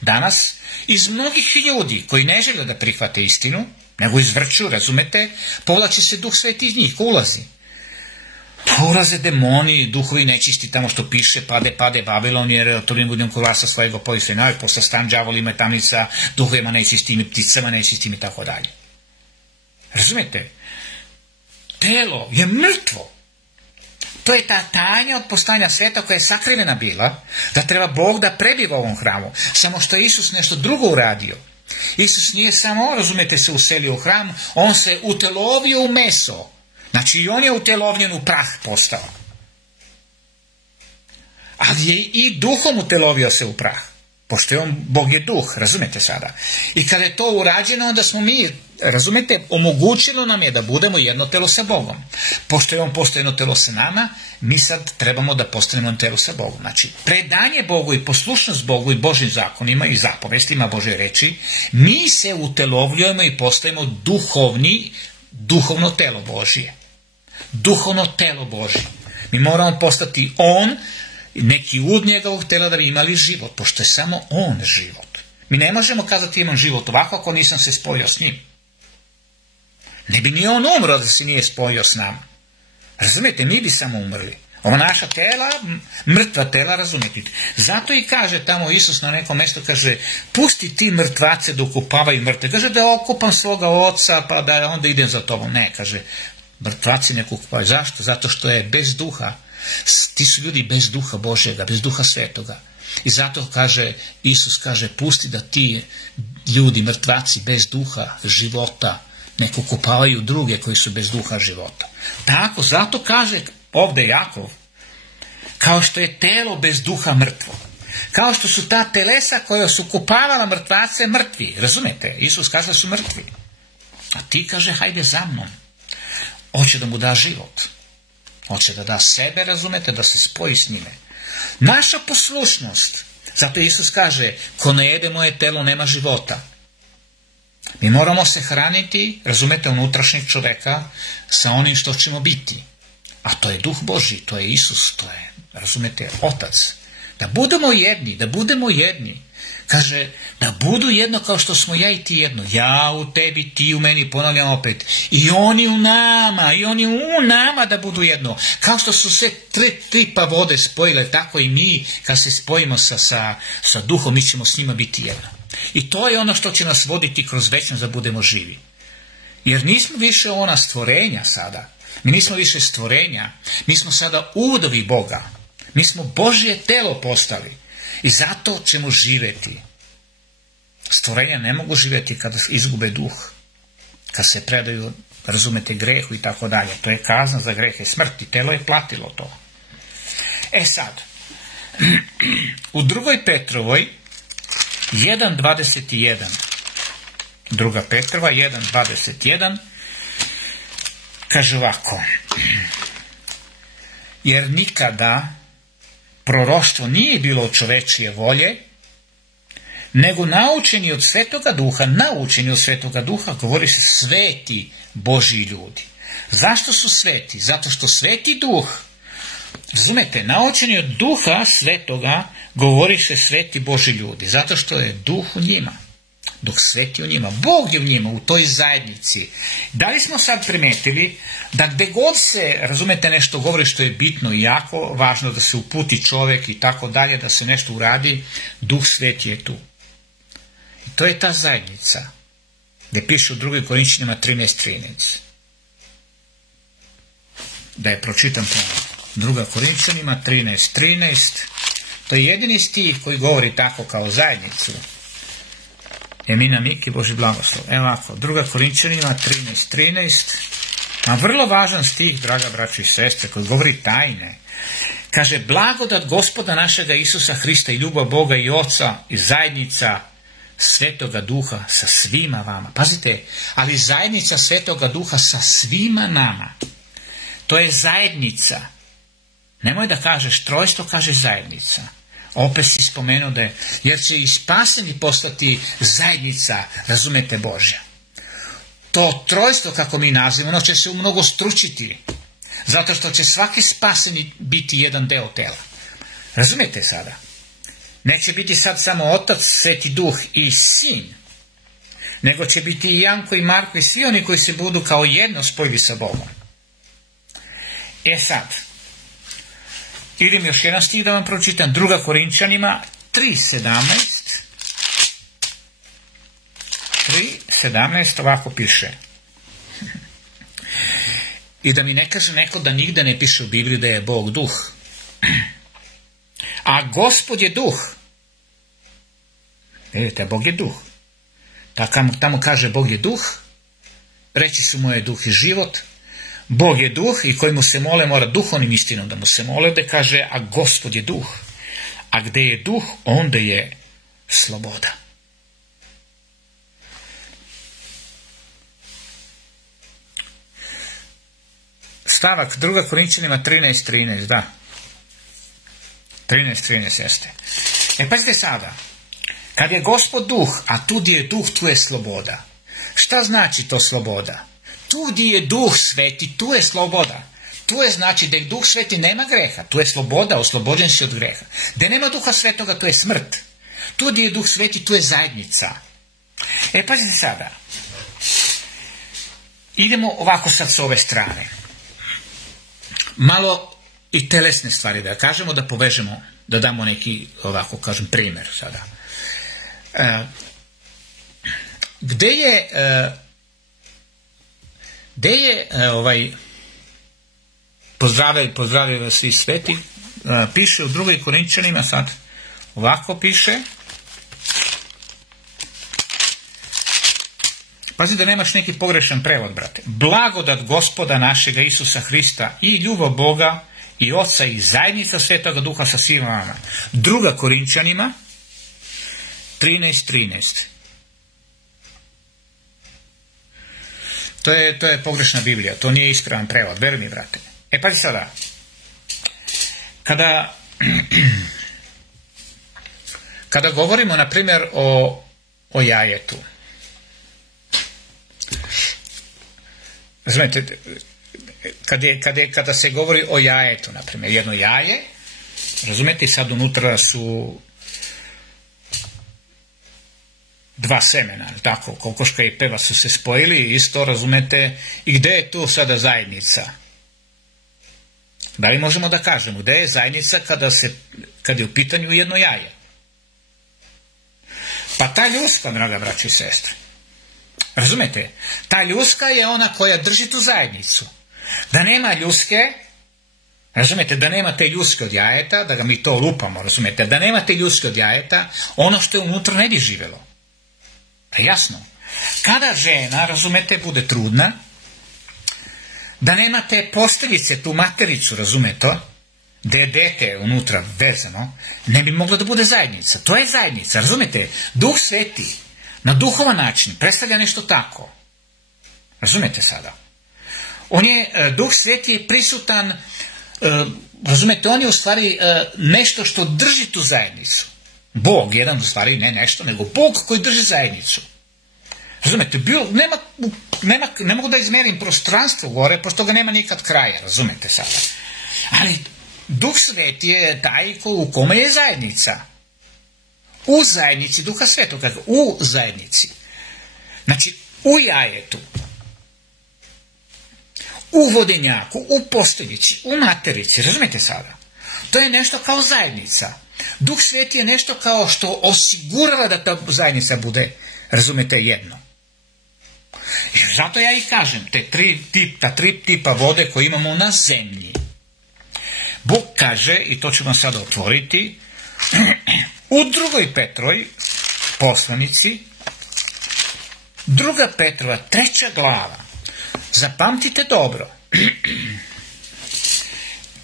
danas, iz mnogih ljudi koji ne žele da prihvate istinu, nego izvrću, razumete, povlači se Duh Sveti iz njih, ko ulazi? Pa ulaze demoni, duhovi nečisti, tamo što piše, pade Babilon, jer to ne budem kod vas sa svojega polisvenja, posle stan đavolima, tamnica, duhovima nečistim, pticama nečistim i tako dalje. Razumete? Telo je mrtvo. To je ta tajna od postanja sveta koja je sakrivena bila, da treba Bog da prebiva u ovom hramu. Samo što je Isus nešto drugo uradio. Isus nije samo, razumete, se uselio u hram, on se utelovio u meso. Znači i on je utelovljen u prah postao. Ali je i duhom utelovio se u prah. Pošto je on, Bog je duh, razumete sada. I kada je to urađeno, onda smo mi, razumete, omogućilo nam je da budemo jedno telo sa Bogom. Pošto je on postao jedno telo sa nama, mi sad trebamo da postanemo jedno telo sa Bogom. Znači, predanje Bogu i poslušnost Bogu i Božim zakonima i zapovestima Božje reči, mi se utelovljujemo i postajemo duhovno telo Božje. Duhovno telo Božje. Mi moramo postati on, neki ud njegovog tela da bi imali život, pošto je samo on život. Mi ne možemo kazati imam život ovako ako nisam se spojio s njim. Ne bi ni on umro da se nije spojio s nama. Razumete, mi bi samo umrli. Ova naša tela, mrtva tela, razumete. Zato i kaže tamo Isus na nekom mjestu, kaže, pusti ti mrtvace da okupavaju mrtve. Kaže da okupam svoga oca pa da onda idem za tobom. Ne, kaže, mrtvaci ne okupavaju. Zašto? Zato što je bez duha. Ti su ljudi bez duha Božjega, bez duha svetoga. I zato kaže, Isus kaže, pusti da ti ljudi, mrtvaci bez duha života, nek okupavaju druge koji su bez duha života. Tako, zato kaže ovdje Jakov, kao što je telo bez duha mrtvo, kao što su ta telesa koja su okupavala mrtvace mrtvi, razumete? Isus kaže da su mrtvi. A ti kaže, hajde za mnom. Hoće da mu da život. Hoće da da sebe, razumete, da se spoji s njime. Naša poslušnost, zato Isus kaže, ko ne jede moje telo nema života. Mi moramo se hraniti, razumete, unutrašnjeg čoveka sa onim što ćemo biti. A to je Duh Božji, to je Isus, to je, razumete, Otac. Da budemo jedni. Kaže, da budu jedno kao što smo ja i ti jedno. Ja u tebi, ti u meni, ponavljam opet. I oni u nama da budu jedno. Kao što su se tri pa vode spojile, tako i mi, kad se spojimo sa Duhom, mi ćemo s njima biti jedno. I to je ono što će nas voditi kroz večnost da budemo živi. Jer nismo više ona stvorenja sada. Mi nismo više stvorenja. Mi smo sada udovi Boga. Mi smo Božje telo postali. I zato ćemo živjeti. Stvorenja ne mogu živjeti kada izgube duh. Kad se predaju, razumete, grehu i tako dalje. To je kazna za grehe smrti. Telo je platilo to. E sad, u 2. Petrovoj 1.21, 2. Petrova 1.21, kaže ovako, jer nikada proroštvo nije bilo od čovečije volje, nego naučeni od Svetoga Duha, govori se sveti Božji ljudi. Zašto su sveti? Zato što Sveti Duh, razumete, naučeni od Duha Svetoga, govori se sveti Božji ljudi. Zato što je Duh u njima. Duh Sveti u njima. Bog je u njima, u toj zajednici. Da li smo sad primetili da gde god se, razumete, nešto govori što je bitno i jako važno da se uputi čovjek i tako dalje, da se nešto uradi, Duh Sveti je tu. I to je ta zajednica. Gde piše u 2. Korinćanima 13.13. Da je pročitam ponovno. 2. Korinćanima 13.13. To je jedini stih koji govori tako kao zajednicu. Emina Miki, Boži blagoslov. Evo ovako, 2. Korinćanima 13.13. A vrlo važan stih, draga braćo i sestre, koji govori tajne. Kaže, blagodat Gospoda našega Isusa Hrista i ljubav Boga i Oca i zajednica Svetoga Duha sa svima vama. Pazite, ali zajednica Svetoga Duha sa svima nama. To je zajednica. Nemoj da kažeš trojstvo, kaže zajednica. Opet si spomenuo da je, jer će i spaseni postati zajednica, razumete, Božja. To trojstvo, kako mi nazivamo, ono će se umnogo stručiti. Zato što će svaki spaseni biti jedan deo tela. Razumete sada? Neće biti sad samo Otac, Sveti Duh i Sin, nego će biti i Janko i Marko i svi oni koji se budu kao jedno spojili sa Bogom. E sad, idem još jedan stih da vam pročitam, 2. Korinčanima 3.17 ovako piše. I da mi ne kaže neko da nigde ne piše u Bibliji da je Bog duh. A Gospod je duh. Vidite, Bog je duh. Tamo kaže Bog je duh, reći su mu je duh i život. Bog je duh i koji mu se mole mora duhovnim istinom da mu se mole, da kaže, a Gospod je duh. A gde je duh, onda je sloboda. Stavak 2. Korinčanima 13.13, da. 13.13 jeste. Pazite sada. Kad je Gospod duh, a tu gdje je duh, tu je sloboda. Šta znači to sloboda? Tu gdje je duh sveti, tu je sloboda. Tu je znači da je duh sveti nema greha. Tu je sloboda, oslobođen si od greha. Da nema duha svetoga, tu je smrt. Tu gdje je duh sveti, tu je zajednica. Pazite sada. Idemo ovako sad s ove strane. Malo i telesne stvari da kažemo, da povežemo, da damo neki, ovako kažem, primjer sada. Gde je pozdravljaju vas svi sveti, piše u 2. Korinčanima sad, ovako piše, pazi da nemaš neki pogrešan prevod, brate. Blagodat Gospoda našega Isusa Hrista i ljubav Boga i Oca i zajednica Svetoga Duha sa svima vama. 2. Korinčanima 13.13. To je pogrešna Biblija, to nije ispravan prevod, veruj mi, brate. Pazi sada, kada govorimo, na primjer, o jajetu, razumijete, kada se govori o jajetu, na primjer, jedno jaje, razumijete, sad unutra su dva semena, tako, kokoška i peva su se spojili, isto, razumete, i gde je tu sada zajednica? Da li možemo da kažemo, gde je zajednica kada je u pitanju jedno jaje? Pa ta ljuska, draga braćo i sestre, razumete, ta ljuska je ona koja drži tu zajednicu. Da nema ljuske, razumete, da nema te ljuske od jajeta, da ga mi to lupamo, razumete, da nema te ljuske od jajeta, ono što je unutra ne bi živjelo. Jasno. Kada žena, razumete, bude trudna, da nema te posteljice, tu matericu, razumete, da je dete unutra vezano, ne bi mogla da bude zajednica. To je zajednica, razumete? Duh sveti na duhovan način predstavlja nešto tako. Razumete sada? Duh sveti je prisutan, razumete, on je u stvari nešto što drži tu zajednicu. Bog, jedan u stvari, ne nešto, nego Bog koji drži zajednicu. Razumete, ne mogu da izmerim prostranstvo gore, pošto ga nema nikad kraja, razumete sada. Ali Duh sveti je taj u kome je zajednica. U zajednici Duha Svetoga, u zajednici. Znači, u jajetu, u vodenjaku, u posteljici, u materici, razumete sada? To je nešto kao zajednica. Duh sveti je nešto kao što osigurava da ta zajednica bude, razumete, jedno. I zato ja i kažem, ta tri tipa vode koje imamo na zemlji. Bog kaže, i to ćemo sada otvoriti, u 2. Petrovoj poslanici, 2. Petrova 3. glava, zapamtite dobro,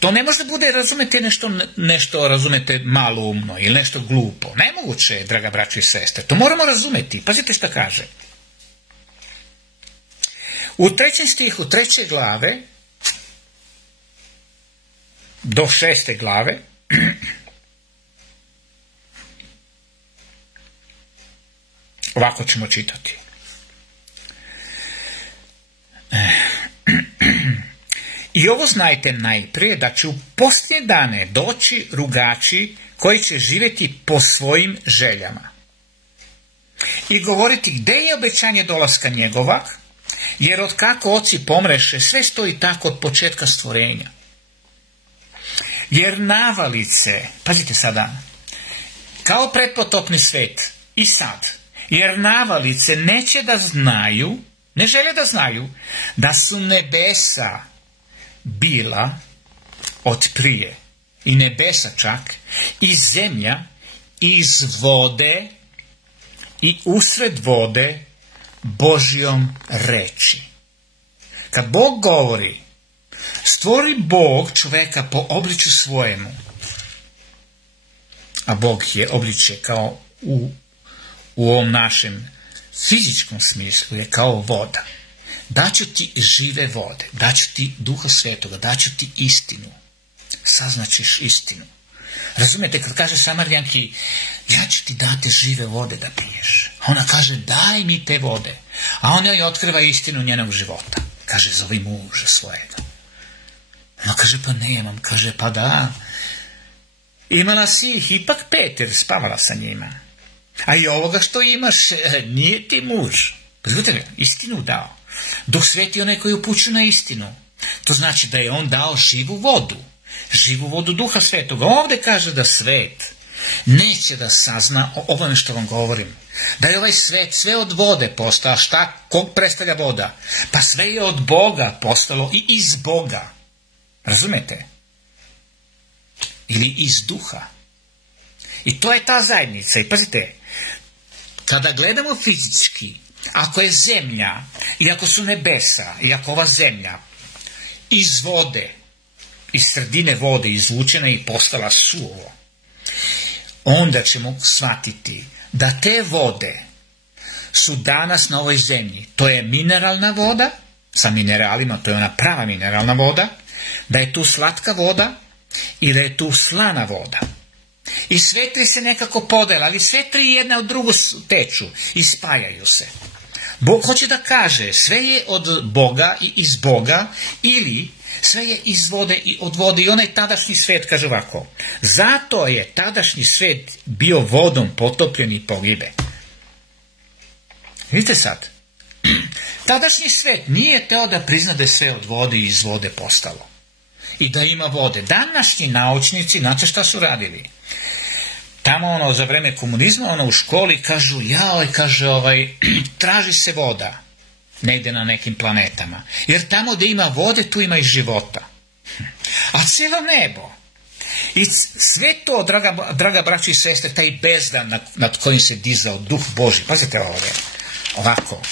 To ne može da bude, razumete, nešto razumete maloumno ili nešto glupo. Nemoguće je, draga braćo i sestre. To moramo razumeti. Pazite šta kaže. U 3. stihu 3. glave do 6. glave ovako ćemo čitati. I ovo znajte najprije, da će u posljednje dane doći rugači koji će živjeti po svojim željama i govoriti gdje je obećanje dolaska njegova, jer od kako oci pomreše, sve stoji tako od početka stvorenja. Jer navalice, pazite sada, kao pretpotopni svet i sad, jer navalice neće da znaju, ne žele da znaju, da su nebesa bila od prije, i nebesa čak, i zemlja iz vode i usred vode Božjom reči. Kad Bog govori, stvori Bog čoveka po obličju svojemu, a Bog je obličje kao u ovom našem fizičkom smislu je kao voda. Daću ti žive vode, daću ti Duha Svetoga, daću ti istinu. Saznaćeš istinu. Razumijete, kad kaže Samarijanki, ja ću ti dati žive vode da piješ. A ona kaže, daj mi te vode. A on joj otkriva istinu njenog života. Kaže, zovi muža svojega. Ona kaže, pa nemam. Kaže, pa da. Imala si ih ipak 5, jer spavala sa njima. A i ovoga što imaš, nije ti muž. Znate, istinu dao. Duh Sveti onaj koji upućuje na istinu. To znači da je on dao živu vodu. Živu vodu Duha Svetoga. Ovdje kaže da svet neće da sazna o ovome što vam govorim. Da je ovaj svet sve od vode postao. Šta? Kog predstavlja voda? Pa sve je od Boga postalo i iz Boga. Razumete? Ili iz Duha. I to je ta zajednica. I pazite, kada gledamo fizički, ako je zemlja, i ako su nebesa, i ako ova zemlja iz vode, iz sredine vode izvučena i postala suvo, onda ćemo shvatiti da te vode su danas na ovoj zemlji. To je mineralna voda, sa mineralima, to je ona prava mineralna voda, da je tu slatka voda i da je tu slana voda. I sve tri se nekako podela, ali sve tri jedna od drugu teču i spajaju se. Bog hoće da kaže, sve je od Boga i iz Boga, ili sve je iz vode i od vode. I onaj tadašnji svet kaže ovako, zato je tadašnji svet bio vodom potopljen i pogibe. Vidite sad, tadašnji svet nije teo da prizna da je sve od vode i iz vode postalo. I da ima vode. Današnji naučnici, znate šta su radili? Tamo za vreme komunizma, u školi kažu, traži se voda negdje na nekim planetama. Jer tamo gdje ima vode, tu ima i života. A cijelo nebo. I sve to, draga braći i sestre, taj bezdan nad kojim se dizao Duh Božji. Pazite ovdje. Ovako.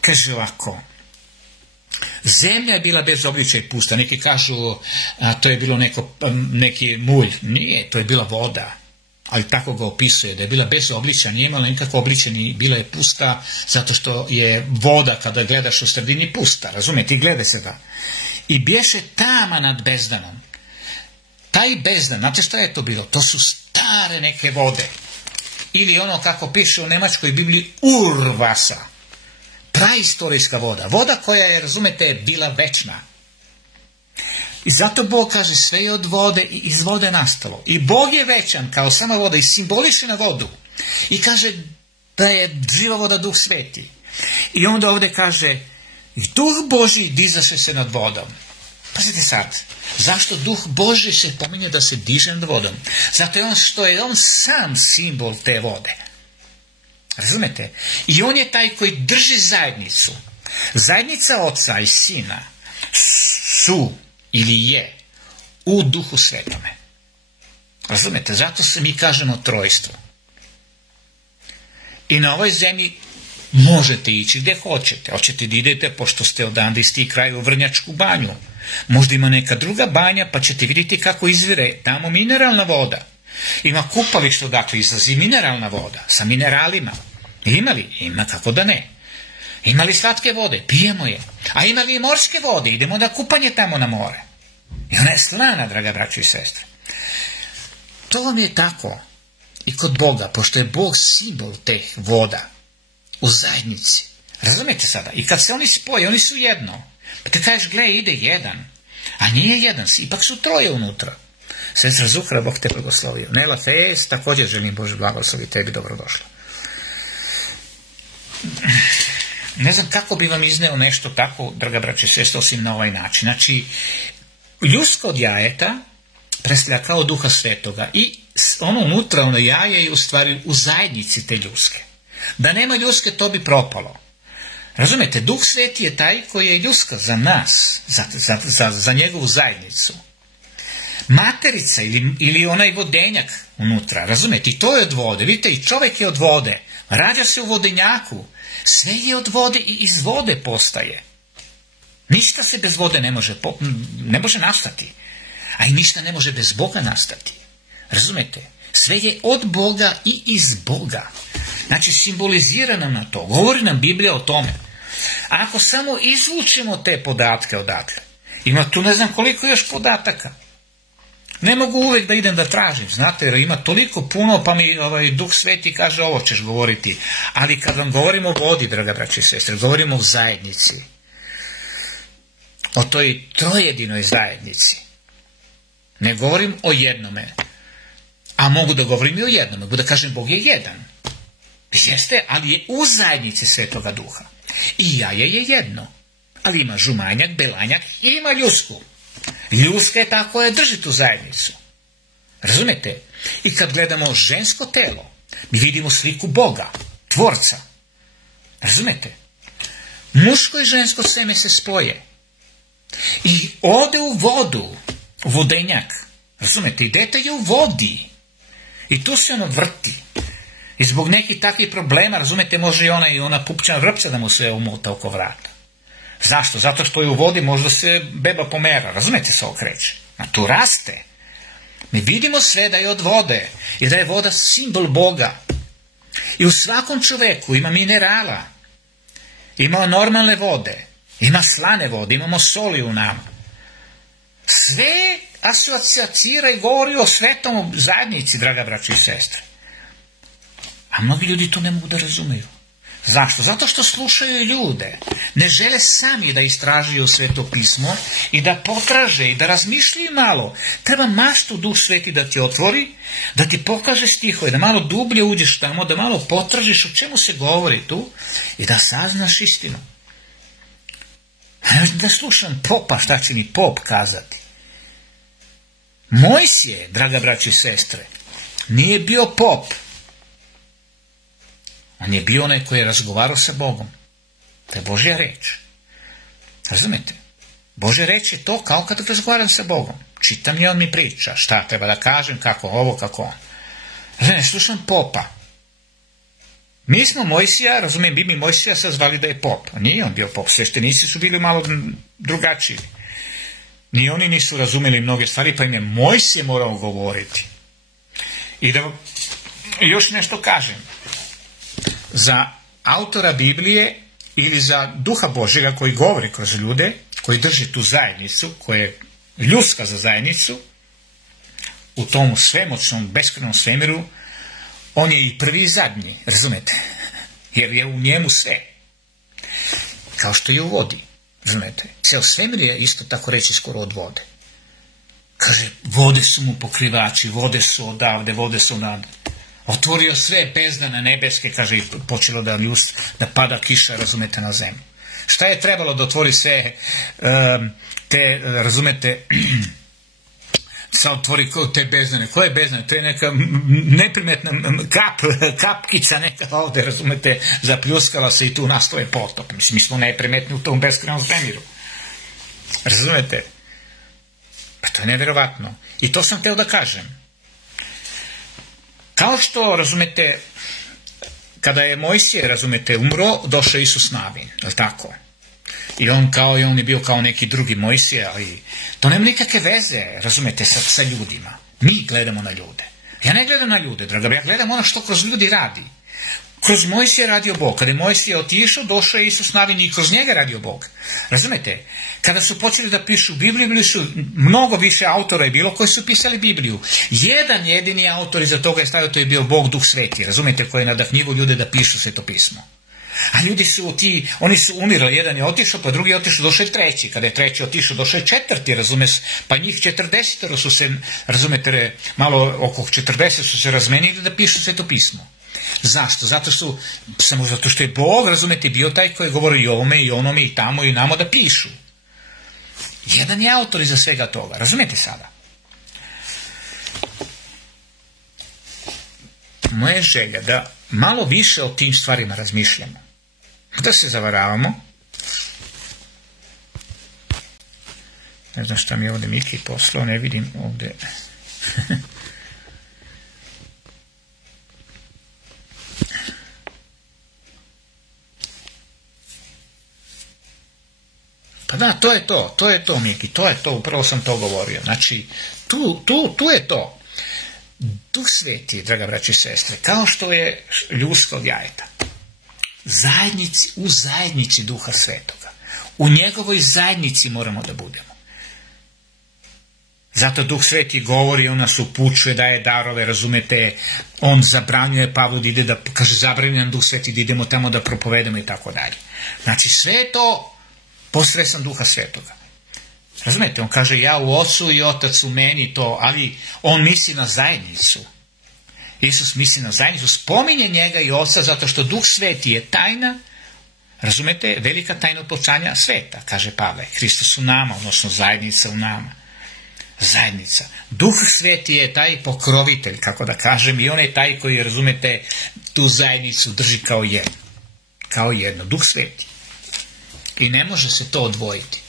Kaže ovako. Zemlja je bila bez obličja i pusta. Neki kažu, to je bilo neki mulj. Nije, to je bila voda. Ali tako ga opisuje, da je bila bez obličja, nije imala nikakvo obličje, ni bila je pusta, zato što je voda, kada gledaš u sredini, pusta. Razumijete, i gleda se da. I bješe tama nad bezdanom. Taj bezdan, znate šta je to bilo? To su stare neke vode. Ili ono kako piše u nemačkoj Bibliji, urvasa. Praistorijska voda. Voda koja je, razumete, bila večna. I zato Bog kaže, sve je od vode i iz vode nastalo. I Bog je večan kao sama voda i simboliše na vodu. I kaže da je živa voda Duh Sveti. I onda ovdje kaže, Duh Božji dizaše se nad vodom. Pazite sad, zašto Duh Božji se pominje da se diže nad vodom? Zato što je on sam simbol te vode. Razumete? I on je taj koji drži zajednicu. Zajednica Oca i Sina su ili je u Duhu Svetome. Razumete? Zato se mi kažemo trojstvo. I na ovoj zemlji Možete ići gdje hoćete. Hoćete da idete, pošto ste odande iz tih kraja, u Vrnjačku banju. Možda ima neka druga banja, pa ćete vidjeti kako izvire tamo mineralna voda. Ima kupalište odakle izlazi mineralna voda, sa mineralima. Ima li? Ima, kako da ne. Ima li slatke vode? Pijemo je. A ima li i morske vode? Idemo da kupanje tamo na more. I ona je slana, draga braćo i sestre. To vam je tako i kod Boga, pošto je Bog simbol teh voda u zajednici. Razumijete sada? I kad se oni spoje, oni su jedno. Pa te kažeš, gle, ide jedan. A nije jedan, ipak su troje unutra. Sestra Zuhra, Bog te blagoslovio. Nela Fejs, također želim Bože blagoslovi, tebi dobrodošla. Ne znam kako bi vam izneo nešto tako, draga braće i sestre, osim na ovaj način. Znači, ljusko od jajeta predstavlja kao Duha Svetoga i ono unutra, ono jaje je u stvari u zajednici te ljuske. Da nema ljuske, to bi propalo. Razumete, Duh Sveti je taj koji je ljuska za nas, za njegovu zajednicu. Materica ili onaj vodenjak unutra, razumete, i to je od vode. Vidite, i čovjek je od vode, rađa se u vodenjaku, sve je od vode i iz vode postaje. Ništa se bez vode ne može nastati, a i ništa ne može bez Boga nastati. Razumete, sve je od Boga i iz Boga. Znači, simbolizira nam na to, govori nam Biblija o tome. A ako samo izvučemo te podatke odatle, ima tu ne znam koliko još podataka. Ne mogu uvijek da idem da tražim, znate, jer ima toliko puno, pa mi Duh Sveti kaže ovo ćeš govoriti. Ali kad vam govorimo o vodi, draga braći i sestre, govorimo o zajednici. O toj trojedinoj zajednici. Ne govorim o jednome. A mogu da govorim i o jednome. Mogu da kažem Bog je jedan. Jeste, ali je u zajednici Svetoga Duha. I jaje je jedno. Ali ima žumanjak, belanjak i ima ljusku. Ljuska je ta koja drži tu zajednicu. Razumete? I kad gledamo žensko telo, mi vidimo sliku Boga, Tvorca. Razumete? Muško i žensko seme se spoje. I ode u vodu, u vodenjak. Razumete? I dete je u vodi. I tu se ono vrti. I zbog nekih takvih problema, razumete, može i ona pupčana vrpca da mu se umota oko vrata. Zašto? Zato što je u vodi možda se beba pomera, razumete, se okreće. A tu raste. Mi vidimo sve da je od vode i da je voda simbol Boga. I u svakom čoveku ima minerala, ima normalne vode, ima slane vode, imamo soli u nama. Sve asociacira i govori o svetom zajednici, draga braći i sestre. A mnogi ljudi to ne mogu da razumeju. Zašto? Zato što slušaju ljude. Ne žele sami da istražuju Sveto pismo i da potraže i da razmišljaju malo. Treba maštu Duh Sveti da ti otvori, da ti pokaže stihove, da malo dublje uđeš tamo, da malo potražiš o čemu se govori tu i da saznaš istinu. Da slušam popa, šta će mi pop kazati. Mojsije, draga braći i sestre, nije bio pop. On je bio onaj koji je razgovarao sa Bogom. To je Božja reč. Razumete? Božja reč je to kao kad razgovaram sa Bogom. Čitam i on mi priča. Šta treba da kažem, kako ovo, kako on. Ne slušam popa. Mi smo Mojsija, razumijem, bi mi Mojsija sad zvali da je pop. Nije on bio pop. Sveštenici su bili malo drugačiji. Ni oni nisu razumeli mnoge stvari, pa im je Mojsije morao govoriti. I da još nešto kažem. Za autora Biblije ili za Duha Božjega koji govori kroz ljude, koji drži tu zajednicu, koja je ljuska za zajednicu, u tom svemoćnom, beskrajnom svemiru, on je i prvi i zadnji, razumete? Jer je u njemu sve. Kao što je u vodi, razumete? Ceo svemir je isto tako reći skoro od vode. Kaže, vode su mu pokrivači, vode su odavde, vode su odavde. Otvorio sve bezdane nebeske, kaže, i počelo da pada kiša, razumete, na zemlju. Šta je trebalo da otvori sve te, razumete, sad otvori te bezdane. Koje bezdane? To je neka neprimetna kapkica neka ovde, razumete, zapljuskala se i tu nastoje potop. Mislim, mi smo neprimetni u tom beskrajnom svemiru. Razumete? Pa to je nevjerovatno. I to sam hteo da kažem. Kao što, razumete, kada je Mojsije, razumete, umro, došao Isus Navin, je li tako? I on je bio kao neki drugi Mojsije, ali to nema nikakve veze, razumete, sa ljudima. Mi gledamo na ljude. Ja ne gledam na ljude, draga, ja gledam ono što kroz ljudi radi. Kroz Mojsije radio Bog. Kada je Mojsije otišao, došao je Isus Navin i kroz njega radio Bog. Razumete? Kada su počeli da pišu Bibliju, bili su mnogo više autora je bilo koji su pisali Bibliju. Jedan jedini autor iza toga je stavio, to je bio Bog Duh Sveti. Razumete? Koji je nadahnivo ljude da pišu Sveto pismo. A ljudi su oni su umirali, jedan je otišao, pa drugi je otišao, došao je treći. Kada je treći otišao, došao je četvrti, razumeš, pa njih 40 su se, razumete, malo oko 40 su se razmenili da pišu Sveto pismo. Zašto? Samo zato što je Bog, razumete, bio taj koji govori i ovome i onome i tamo i namo da pišu. Jedan je autor iza svega toga, razumete sada? Moja je želja da malo više o tim stvarima razmišljamo. Da se zavaravamo. Ne znam šta mi je ovdje Miki poslao, ne vidim ovdje. Pa da, to je to Miki, to je to, upravo sam to govorio. Znači, tu je to. Duh Sveti, draga braći i sestre, kao što je ljudsko od jajeta. U zajednici Duha Svetoga. U njegovoj zajednici moramo da budemo. Zato Duh Sveti govori, on nas upućuje, daje darove, razumete, on zabranjuje Pavlu da ide da, kaže, zabranjuje Duh Sveti da idemo tamo da propovedamo i tako dalje. Znači, sve to posredstvom Duha Svetoga. Razumete, on kaže ja u Ocu i Otac u meni to, ali on misli na zajednicu. Isus misli na zajednicu, spominje njega i Oca zato što Duh Sveti je tajna, razumete, velika tajna odpočanja sveta, kaže Pavle. Hristos u nama, odnosno zajednica u nama. Zajednica. Duh Sveti je taj pokrovitelj, kako da kažem, i on je taj koji, razumete, tu zajednicu drži kao jedno. Kao jedno. Duh Sveti. I ne može se to odvojiti.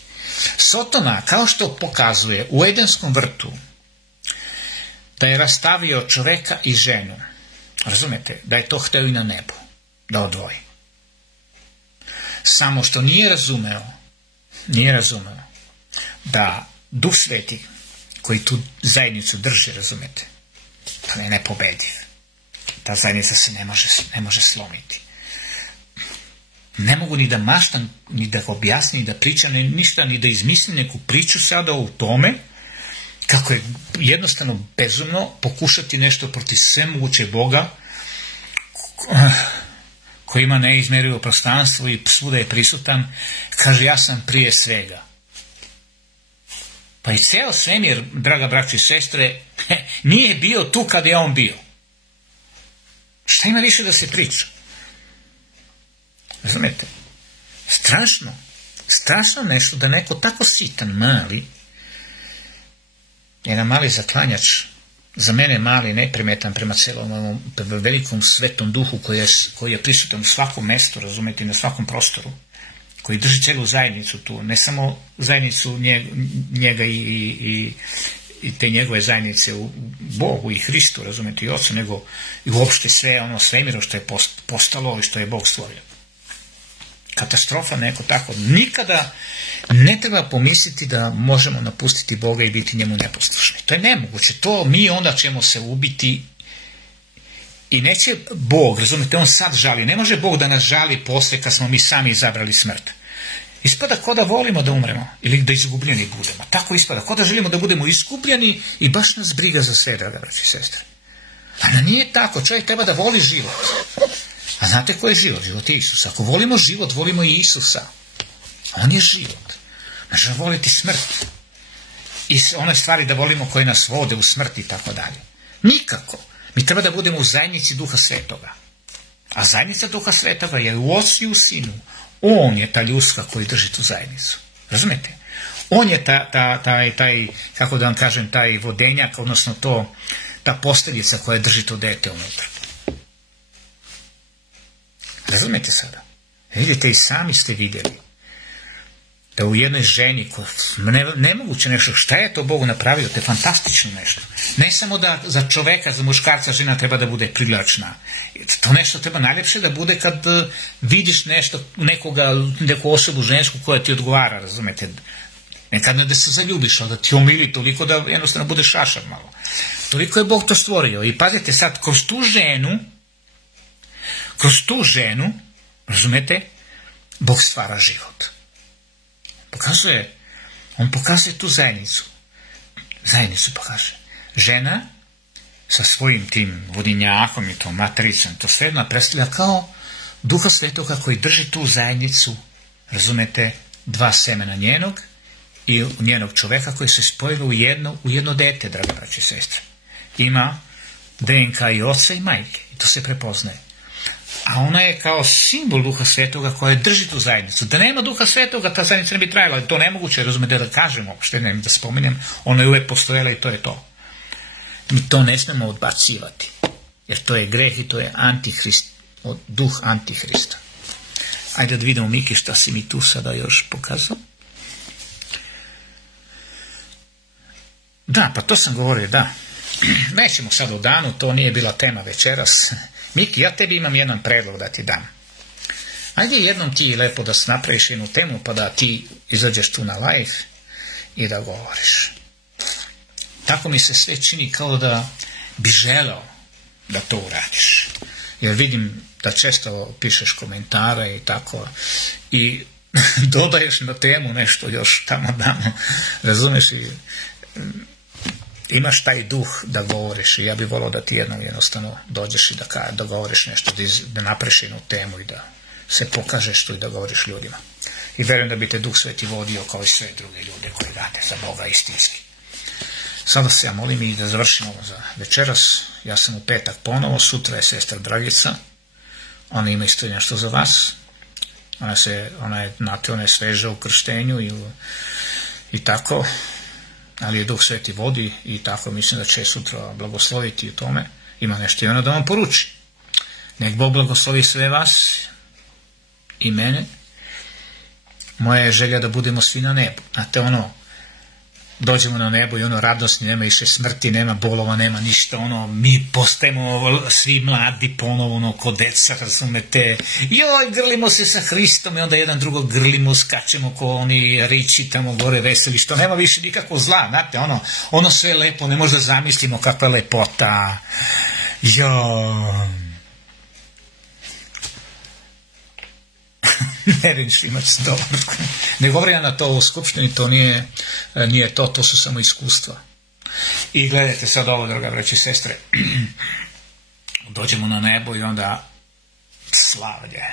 Sotona, kao što pokazuje u Edenskom vrtu, da je rastavio čoveka i ženu, razumete, da je to hteo i na nebu, da odvoji. Samo što nije razumeo da Duh Sveti, koji tu zajednicu drži, razumete, da je nepobediv. Ta zajednica se ne može slomiti. Ne mogu ni da maštam, ni da objasnim, ni da pričam, ništa, ni da izmislim neku priču sada u tome, kako je jednostavno bezumno pokušati nešto protiv svemoguće Boga, koji ima neizmerivo prostranstvo i svuda je prisutan, kaže ja sam prije svega. Pa i ceo svemir, draga braćo i sestre, nije bio tu kad je on bio. Šta ima više da se priča? Razumete? Strašno nešto da neko tako sitan, mali, jedan mali zaklanjač, za mene mali, neprimetan prema celom ovom velikom svetom duhu koji je prisutan u svakom mestu, razumete, na svakom prostoru, koji drži celu zajednicu tu, ne samo zajednicu njega i te njegove zajednice u Bogu i Hristu, razumete, i Otcu, nego i uopšte sve ono svemiro što je postalo i što je Bog stvorio. Katastrofa neko tako. Nikada ne treba pomisliti da možemo napustiti Boga i biti njemu neposlušni. To je nemoguće. To mi onda ćemo se ubiti i neće Bog, razumete, on sad žali. Ne može Bog da nas žali posle kad smo mi sami izabrali smrt. Ispada kao da volimo da umremo ili da izgubljeni budemo. Tako ispada. Kao da želimo da budemo izgubljeni i baš nas briga za sve, draga braći i sestre. A nije tako. Čovjek treba da voli život. A znate ko je život? Život je Isus. Ako volimo život, volimo i Isusa. On je život. Možemo voliti smrt. I one stvari da volimo koje nas vode u smrt i tako dalje. Nikako. Mi treba da budemo u zajednici Duha Svetoga. A zajednica Duha Svetoga je u Ocu i u Sinu. On je ta ljudska koji drži tu zajednicu. Razumete? On je taj, kako da vam kažem, taj vodenjak, odnosno ta posteljica koja drži to dete unutra. Razumete sada? Vidite, i sami ste vidjeli da u jednoj ženi, nemoguće nešto, šta je to Bog napravio, to je fantastično nešto. Ne samo da za čoveka, za muškarca žena treba da bude privlačna. To nešto treba najljepše da bude kad vidiš nešto, neku osobu žensku koja ti odgovara, razumete. Nekad ne da se zaljubiš, ali da ti omili toliko da jednostavno bude šašar malo. Toliko je Bog to stvorio. I pazite sad, kroz tu ženu, Bog stvara život. On pokazuje tu zajednicu pokaže. Žena sa svojim tim vodinjakom i tom matericom, to sve predstavlja kao Duha Svetoga koji drži tu zajednicu, razumete, dva semena njenog i njenog čoveka koji se spojilo u jedno dete, draga braće i sestre. Ima DNK i oca i majke i to se prepoznaje. A ona je kao simbol Duha Svetoga koja drži tu zajednicu. Da nema Duha Svetoga, ta zajednica ne bi trajala. To nemoguće, razumete, da kažemo, uopšte ne da spominjem, ona je uvijek postojala i to je to. Mi to ne smemo odbacivati, jer to je greh i to je antihrist, duh antihrista. Ajde da vidimo, Miki, šta si mi tu sada još pokazao. Da, pa to sam govorio, da. Nećemo sad u danu, to nije bila tema večeras. Miki, ja tebi imam jedan predlog da ti dam. Ajde jednom ti lepo da se napraviš jednu temu pa da ti izađeš tu na live i da govoriš. Tako mi se sve čini kao da bi želeo da to uradiš. Jer vidim da često pišeš komentare i tako i dodaješ na temu nešto još tamo damo. Razumeš i imaš taj duh da govoriš i ja bih volio da ti jednom jednostavno dođeš i da govoriš nešto, da napreš jednu temu i da se pokažeš tu i da govoriš ljudima. I verujem da bi te Duh Sveti vodio kao i sve druge ljude koji rade za Boga istinski. Sada se ja molim i da završimo za večeras. Ja sam u petak ponovo, sutra je sestra Dragica. Ona ima isto nešto za vas. Ona je sveža u krštenju i tako. Ali je Duh Sveti vodi i tako mislim da će sutra blagosloviti u tome. Ima nešto i ono da vam poruči. Nek Bog blagoslovi sve vas i mene. Moja je želja da budemo svi na nebu. Znate dođemo na nebo i radosni, nema više smrti, nema bolova, nema ništa, mi postajemo svi mladi ponovo, ko deca, razumete, joj, grlimo se sa Hristom i onda jedan drugog grlimo, skačemo ko oni riči tamo gore veseli, što nema više nikakvo zla, znate, ono sve lepo, ne možda zamislimo kakva lepota, joj. Ne vidiš, imaš dobro. Ne govorim ja na to u skupštini, to nije to su samo iskustva. I gledajte sad ovo, draga braće i sestre. Dođemo na nebo i onda slavlje.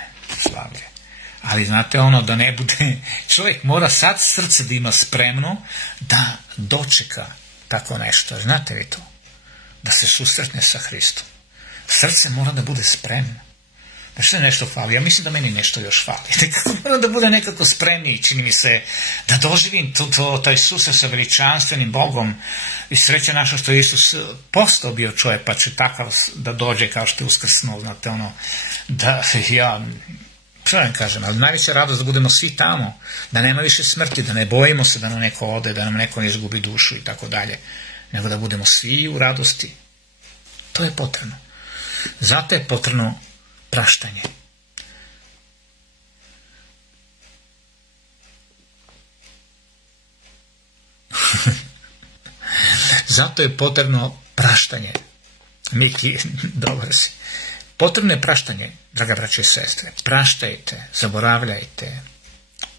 Ali znate da ne bude, čovjek mora sad srce da ima spremno da dočeka tako nešto. Znate li to? Da se susretne sa Hristom. Srce mora da bude spremno. Što je nešto fali? Ja mislim da meni nešto još fali. Moram da bude nekako spremniji, čini mi se, da doživim taj susret sa veličanstvenim Bogom i sreća naša što je Isus postao bio čovjek, pa će takav da dođe kao što je uskrsnuo, znate, da ja, što vam kažem, ali najveća radost da budemo svi tamo, da nema više smrti, da ne bojimo se da nam neko ode, da nam neko ne izgubi dušu i tako dalje, nego da budemo svi u radosti. To je potrebno. Zato je potrebno praštanje. Zato je potrebno praštanje. Miki, dobar si. Potrebno je praštanje, draga braće i sestre. Praštajte, zaboravljajte,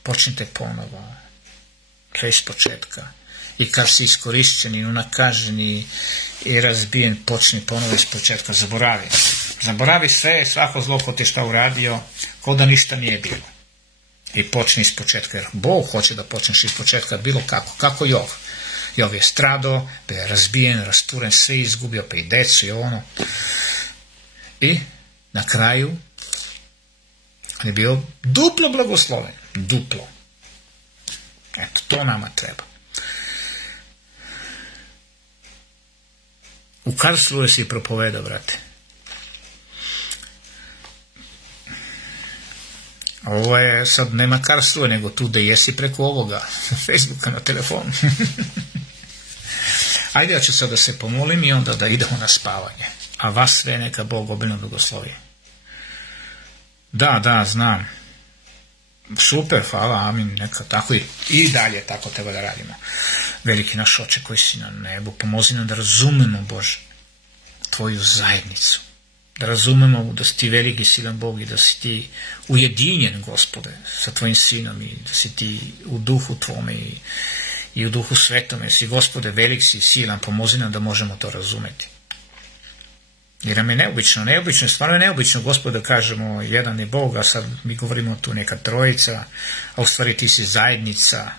počnite ponovo, sve iz početka. I kad si iskorišćeni, unakaženi i razbijen, počni ponovo iz početka, zaboravi sve, svako zlo ko ti šta uradio, ko da ništa nije bilo. I počni iz početka, jer Bog hoće da počneš iz početka bilo kako Jov. Jov je stradao, bio je razbijen, rasturen, sve izgubio, pa i decu i I na kraju on je bio duplo blagosloven. Duplo. Eto, to nama treba. U Karlsruhe si propovedao, brate. Ovo je sad nema karstvo, nego tu da jesi preko ovoga Facebooka na telefonu. Ajde, ja ću sad da se pomolim i onda da idemo na spavanje. A vas sve neka Bog obilno blagoslovi. Da, znam. Super, hvala, amin, neka tako i dalje tako treba da radimo. Veliki naš Oče koji si na nebu, pomozi nam da razumemo, Bože, tvoju zajednicu. Da razumemo da si ti veliki silan Bog i da si ti ujedinjen, Gospode, sa tvojim sinom i da si ti u duhu tvome i u duhu svetome. Si, Gospode, velik si silan, pomozi nam da možemo to razumeti. Jer nam je neobično, stvarno je neobično, Gospode, da kažemo jedan je Bog, a sad mi govorimo tu neka trojica, a u stvari ti si zajednica.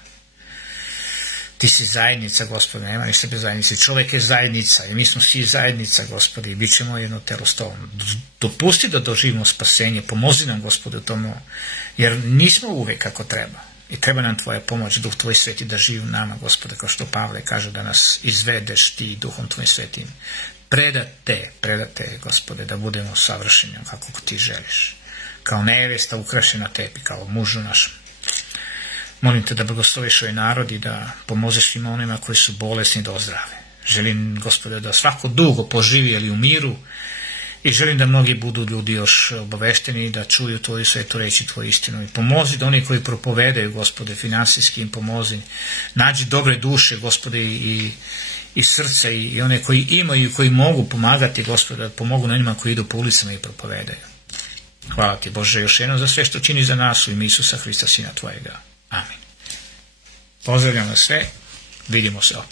Ti si zajednica, Gospode, nema ništa bez zajednice. Čovjek je zajednica i mi smo svi zajednica, Gospode, i bit ćemo jedno telo s tobom. Dopusti da doživimo spasenje, pomozi nam, Gospode, u tomu, jer nismo uvek kako treba. I treba nam tvoja pomoć, Duh tvoj sveti da živi u nama, Gospode, kao što Pavle kaže, da nas izvedeš ti Duhom tvojim svetim. Predate, Gospode, da budemo savršeni kako ti želiš. Kao nevesta ukrašena tebi, kao mužu našem. Molim te da blagosloviš ovaj narod i da pomozeš svima onima koji su bolesni da ozdrave. Želim, Gospode, da svako dugo poživjeli u miru i želim da mnogi budu ljudi još obavešteni, da čuju tvoju svetu reći, tvoju istinu. I pomozi da oni koji propovedaju, Gospode, finansijski im pomozi. Nađi dobre duše, Gospode, i srca i one koji imaju i koji mogu pomagati, Gospode, da pomogu na onima koji idu po ulicama i propovedaju. Hvala ti, Bože, još jednom za sve što čini za nas u ime Isusa Hrista, Sina tvojega. Amin. Pozdravljam vas sve, vidimo se opet.